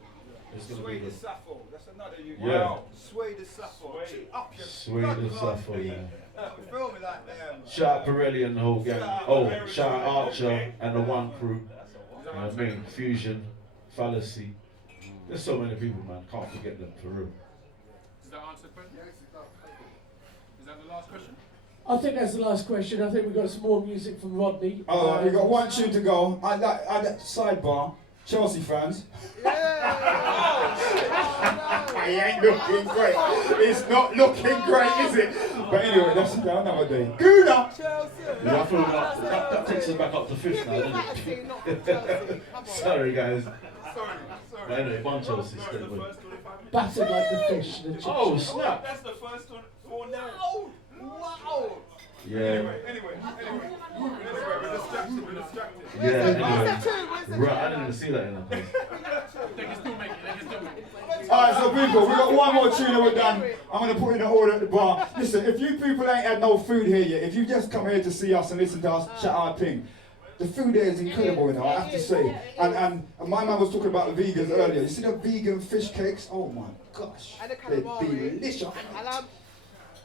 It's gonna Sway be the good. Sappho, that's another you. Yeah. Wow. Sway the Sappho. Up your Sway the Sappho, yeah. You feel me, like Shout out Pirelli and the whole gang. Shout out Archer and the One Crew. You know what I mean? Fusion, Fallacy. There's so many people, man. Can't forget them, for real. Does that answer the question? Is that the last question? I think that's the last question. I think we've got some more music from Rodney. Alright, we've got one tune to go. Sidebar, Chelsea fans. He ain't looking great. It's not looking great, is it? But anyway, that's another day. Guna! Yeah, I feel that takes us back up to fifth now, doesn't it? Sorry, guys. But anyway, one Chelsea still win. Battered like the fish. The Oh, snap! That's the first one for now. Wow! Yeah. Anyway, we're distracted. Yeah, anyway. Right, I didn't even see that in that place. They can still make it, they can still make it. Alright, so people, we got one more tune and we're done. I'm going to put in the order at the bar. Listen, if you people ain't had no food here yet, if you just come here to see us and listen to us chat our thing, the food there is incredible, you know, I have to say. And my man was talking about the vegans earlier. You see the vegan fish cakes? Oh my gosh, they're delicious.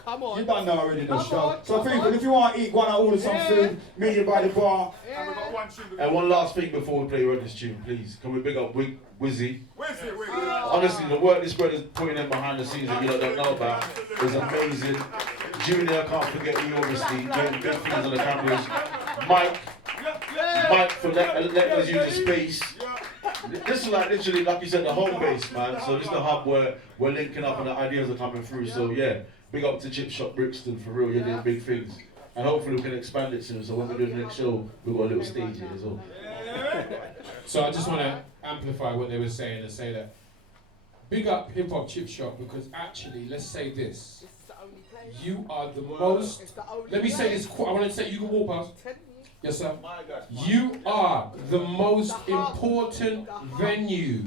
Come on. You don't know already the show. So people, if you want to eat, go and order some food, meet you by the bar. And we've got one tune. And one last thing before we play Rodney's tune, please. Can we big up Wizzy? Honestly, the work this brother's putting in behind the scenes that you lot don't know about is amazing. Junior, I can't forget you, obviously, doing big things on the cameras. Mike for letting us use the space. This is like literally, like you said, the home base, man. So this is the hub where we're linking up and the ideas are coming through. So yeah, big up to chHop Brixton, for real, you're doing big things. And hopefully we can expand it soon, so when we do the next show, we've got a little stage here as well. So I just want to amplify what they were saying and say that big up HipHop chHop, because actually, let's say this, you are the most, let me say this, I want to say, you can walk past. Yes, sir. You are the most important venue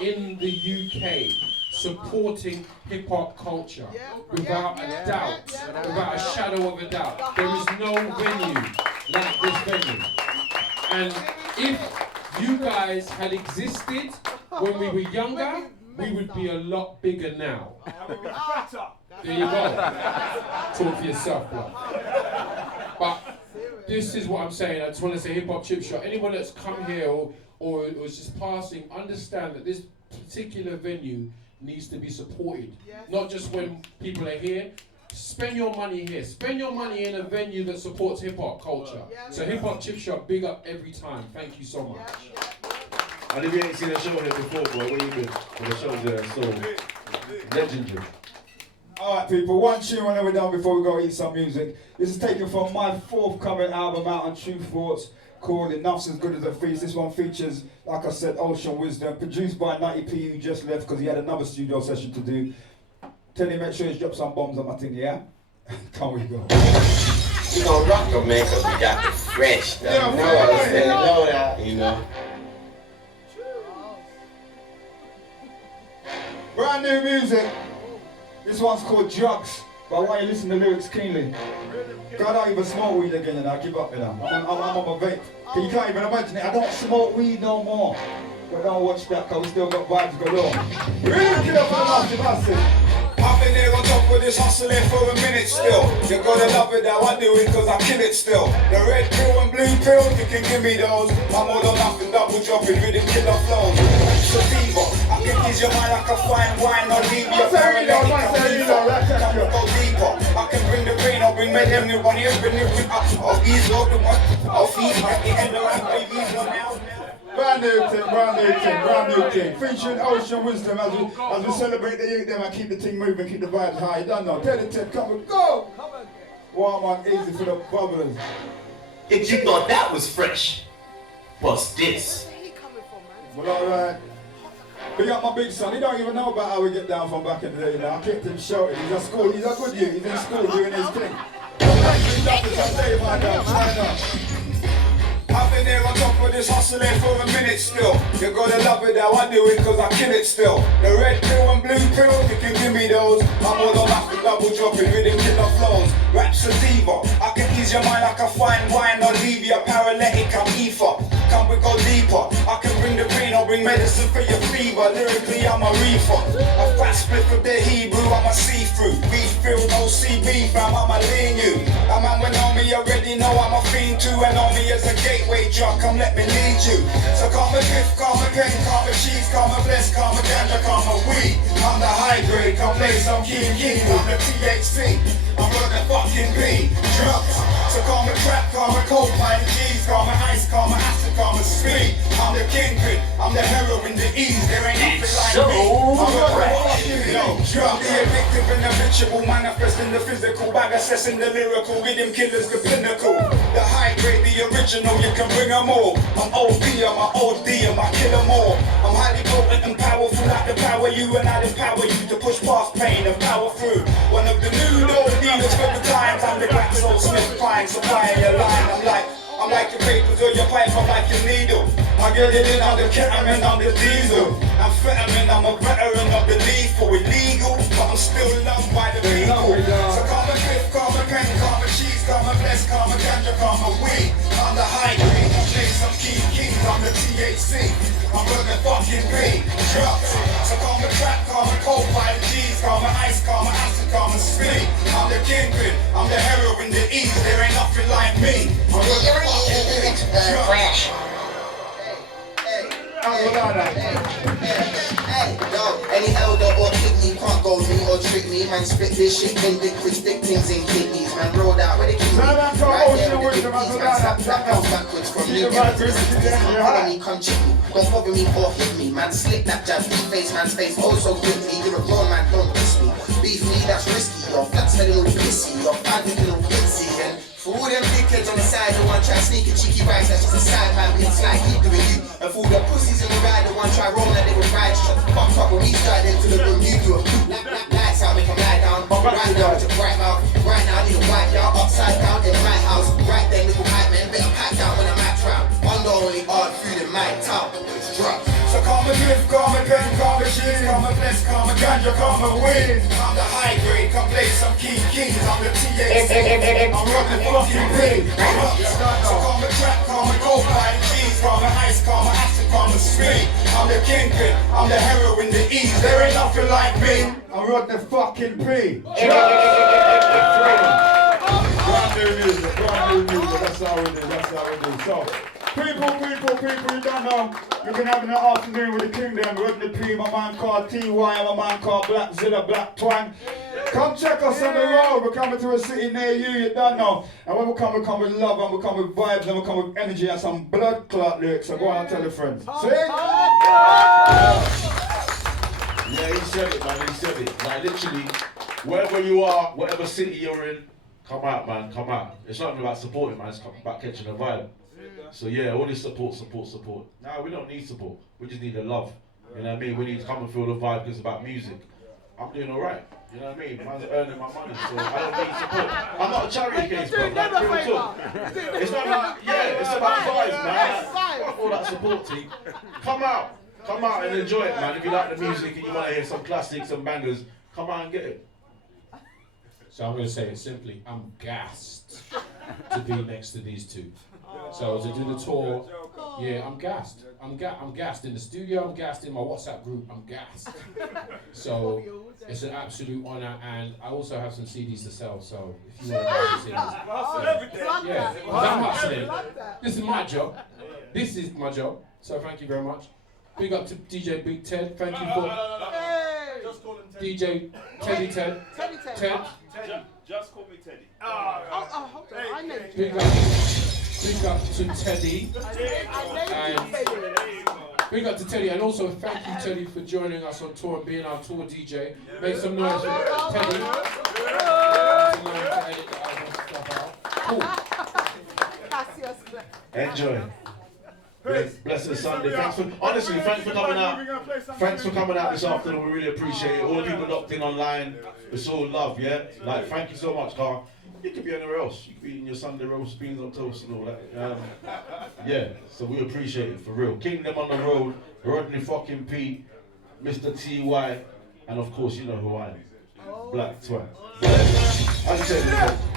in the UK supporting hip-hop culture, without a doubt, without a shadow of a doubt. There is no venue like this venue. And if you guys had existed when we were younger, we would be a lot bigger now. There you go. Talk for yourself, bro. But this is what I'm saying. I just want to say HipHop chHop. Anyone that's come here or is just passing, understand that this particular venue needs to be supported. Not just when people are here. Spend your money here. Spend your money in a venue that supports hip-hop culture. So HipHop chHop, big up every time. Thank you so much. And if you ain't seen a show here before, boy, where you been? For the shows there, so legendary. Alright people, one tune and then we're done before we go eat some music. This is taken from my forthcoming album out on True Thoughts called Enough's as Good as a Feast. This one features, like I said, Ocean Wisdom, produced by 90p who just left because he had another studio session to do. Tell him make sure he's dropped some bombs on my thing, yeah? Can we go? You know, rock them, man, because we got the fresh stuff. Yeah, you know what I'm saying? You know that, you know. Brand new music. This one's called Drugs, but I want you to listen to the lyrics keenly. God, I don't even smoke weed again, and I give up with them. I'm on my vape. You can't even imagine it. I don't smoke weed no more. But don't watch that, because we still got vibes galore. Really get up for the massive. I've been there on top top of this hustling for a minute still. You gotta love it how I do it cause I kill it still. The red pill and blue pill, you can give me those. I'm all or nothing, double dropping with the killer flows. It's a fever, I can ease your mind like a fine wine, or leave you paralytic. Come go deeper, I can bring the pain, I'll bring med everyone here, bring it with us. I'll ease up the one, I'll feed my in the right babies now. Brand new thing, brand new thing, brand new thing. Featuring Ocean Wisdom as we celebrate the youth them and keep the thing moving, keep the vibes high. You don't know. Tell the tip, come and go! Warm and easy for the bubblers. If you thought that was fresh, what's this? Well, alright. Big up my big son. He don't even know about how we get down from back in the day, you know. I kept him shouting. He's at school, he's a good youth. He's in school doing his thing. He's up to some day, my dad. Try not. I've been there on top of this hustling for a minute still. You gotta love it how I do it cause I kill it still. The red pill and blue pill, you can give me those. I'm all on after double dropping with them killer flows. Rap sativa, I can ease your mind like a fine wine or leave you paralytic, I'm ether. Come we go deeper, I can bring the pain or bring medicine for your fever. Lyrically I'm a reefer, a fat split of the Hebrew, I'm a see-through. Beef filled OCB fam, I'm a lean you. A man when on me already know I'm a fiend too, and on me as a gateway drug, come let me lead you. So call me Biff, call me Pen, call me Cheese, call me Bless, call me Ganja, call me Weed. I'm the high grade, come play some King, I'm the THC. I'm gonna fucking be drugs. So call me Trap, call me Coke, by the G's, call me Ice, call me Acid, call me Speed. I'm the kingpin, I'm the heroin, the ease. There ain't nothing like me. I'm a drugs. The addictive and habitual, manifesting the physical, bag assessing the lyrical, rhythm killers, the pinnacle. The high grade, the original, you can bring them all. I'm OD, I'm a OD, I'm a kill them all. I'm highly potent and powerful, like the power you and I empower you to push past pain and power through. One of the new Lord dealers for the times, I'm the Glaxo Smith Pine, supplying your line. I'm like your papers or your pipe, I'm like your needle. I get it in on the ketamine, I'm the diesel. Amphetamine, I'm a veteran of the lethal. Illegal, but I'm still loved by the people. So call me Biff, call me Pen, call me Cheese, call me Bless, call me Ganja, call me Weed. I'm the high grade, play some kings, I'm the THC. I'm gonna fucking be drugs. So call me Trap, call me Coke, by the G's, call me Ice, call me Acid, call me Speed. I'm the kingpin, I'm the heroin, the ease. There ain't nothing like me. I'm gonna fucking be drugs. Yo, any elder or kidney can't go me or trick me. Man, spit this shit, vindictive, stick things in kidneys. Man, rolled out with a kidney. Right there with the kidneys, man, slap comes backwards from me. Colony, come check me. Don't bother me or hit me. Man, slick that jab, deep face, man's face, oh so quickly. You're a grown man, don't diss me. Beef me, that's risky. Your flat's heading all pissy. Your bad looking all pissy. And for all them dickheads on the side, the one try sneak a cheeky rise, that's just a side man, it's like he doing you. And for all the pussies in the ride, the one try roll and they will ride. Shut the fuck up when we start them to the room, you do a lights out, make them lie down. Right now, it's a bright mouth. Right now, I need a white y'all upside down in my house. Right then, little hype man, better pack down when I'm at round. I'm the only hard food in my town, it's drugs. So call me Biff, call me Pen, call me Cheese, call me Bless, call me Ganja, call me Weed. I'm the high grade, come play some kings, I'm the THC. I'm running fucking big. So call me Trap, call me Coke, by the G's, call me Ice, call me Acid, call me Speed. I'm the kingpin, I'm the heroin, the ease. There ain't nothing like me. I wrote the fucking P. Brand new music, that's how we do, So, people, you don't know, you've been having an afternoon with the Kingdem, with the P, my man called TY, my man called Black Zilla, Black Twang. Come check us on the road, we're coming to a city near you don't know. And when we come with love, and we come with vibes, and we come with energy, and some blood clot lyrics, so go on and tell your friends. See? Yeah, he said it, man, he said it. Like, literally, wherever you are, whatever city you're in, come out, man, come out. It's not about supporting, man, it's about catching a vibe. So yeah, all this support. Nah, we don't need support, we just need the love. You know what I mean? We need to come and feel the vibe because it's about music. I'm doing alright, you know what I mean? Man's earning my money, so I don't need support. I'm not a charity case, bro, like real talk. It's not like, yeah, it's about vibes, man. Fuck all that support team. Come out and enjoy it, man. If you like the music and you want to hear some classics and bangers, come out and get it. So I'm going to say it simply, I'm gassed to be next to these two. So to do the tour Yeah, I'm gassed. I'm gassed in the studio. I'm gassed in my WhatsApp group. I'm gassed. So it's an absolute honor, and I also have some CDs to sell. So if you want to buy some CDs, yeah, I'm hustling. This is my job. This is my job. So thank you very much. Big up to DJ Big Ted. Thank you for DJ Teddy Ted. Ted. Just call me Teddy. Hold on. I know you. Big up to Teddy. Big up to Teddy, and also thank you, Teddy, for joining us on tour and being our tour DJ. Make some noise for Teddy. Cool. Enjoy. Blessed Sunday. Thanks for coming out. Thanks for coming out this afternoon. We really appreciate it. All the people locked in online. It's all love, yeah? Like, thank you so much, Carl. You could be anywhere else. You could be in your Sunday roast, beans on toast and all that. Yeah, so we appreciate it, for real. Kingdem on the road, Rodney fucking Pete, Mr. T.Y., and of course, you know who I am. Black Twat. I'll tell you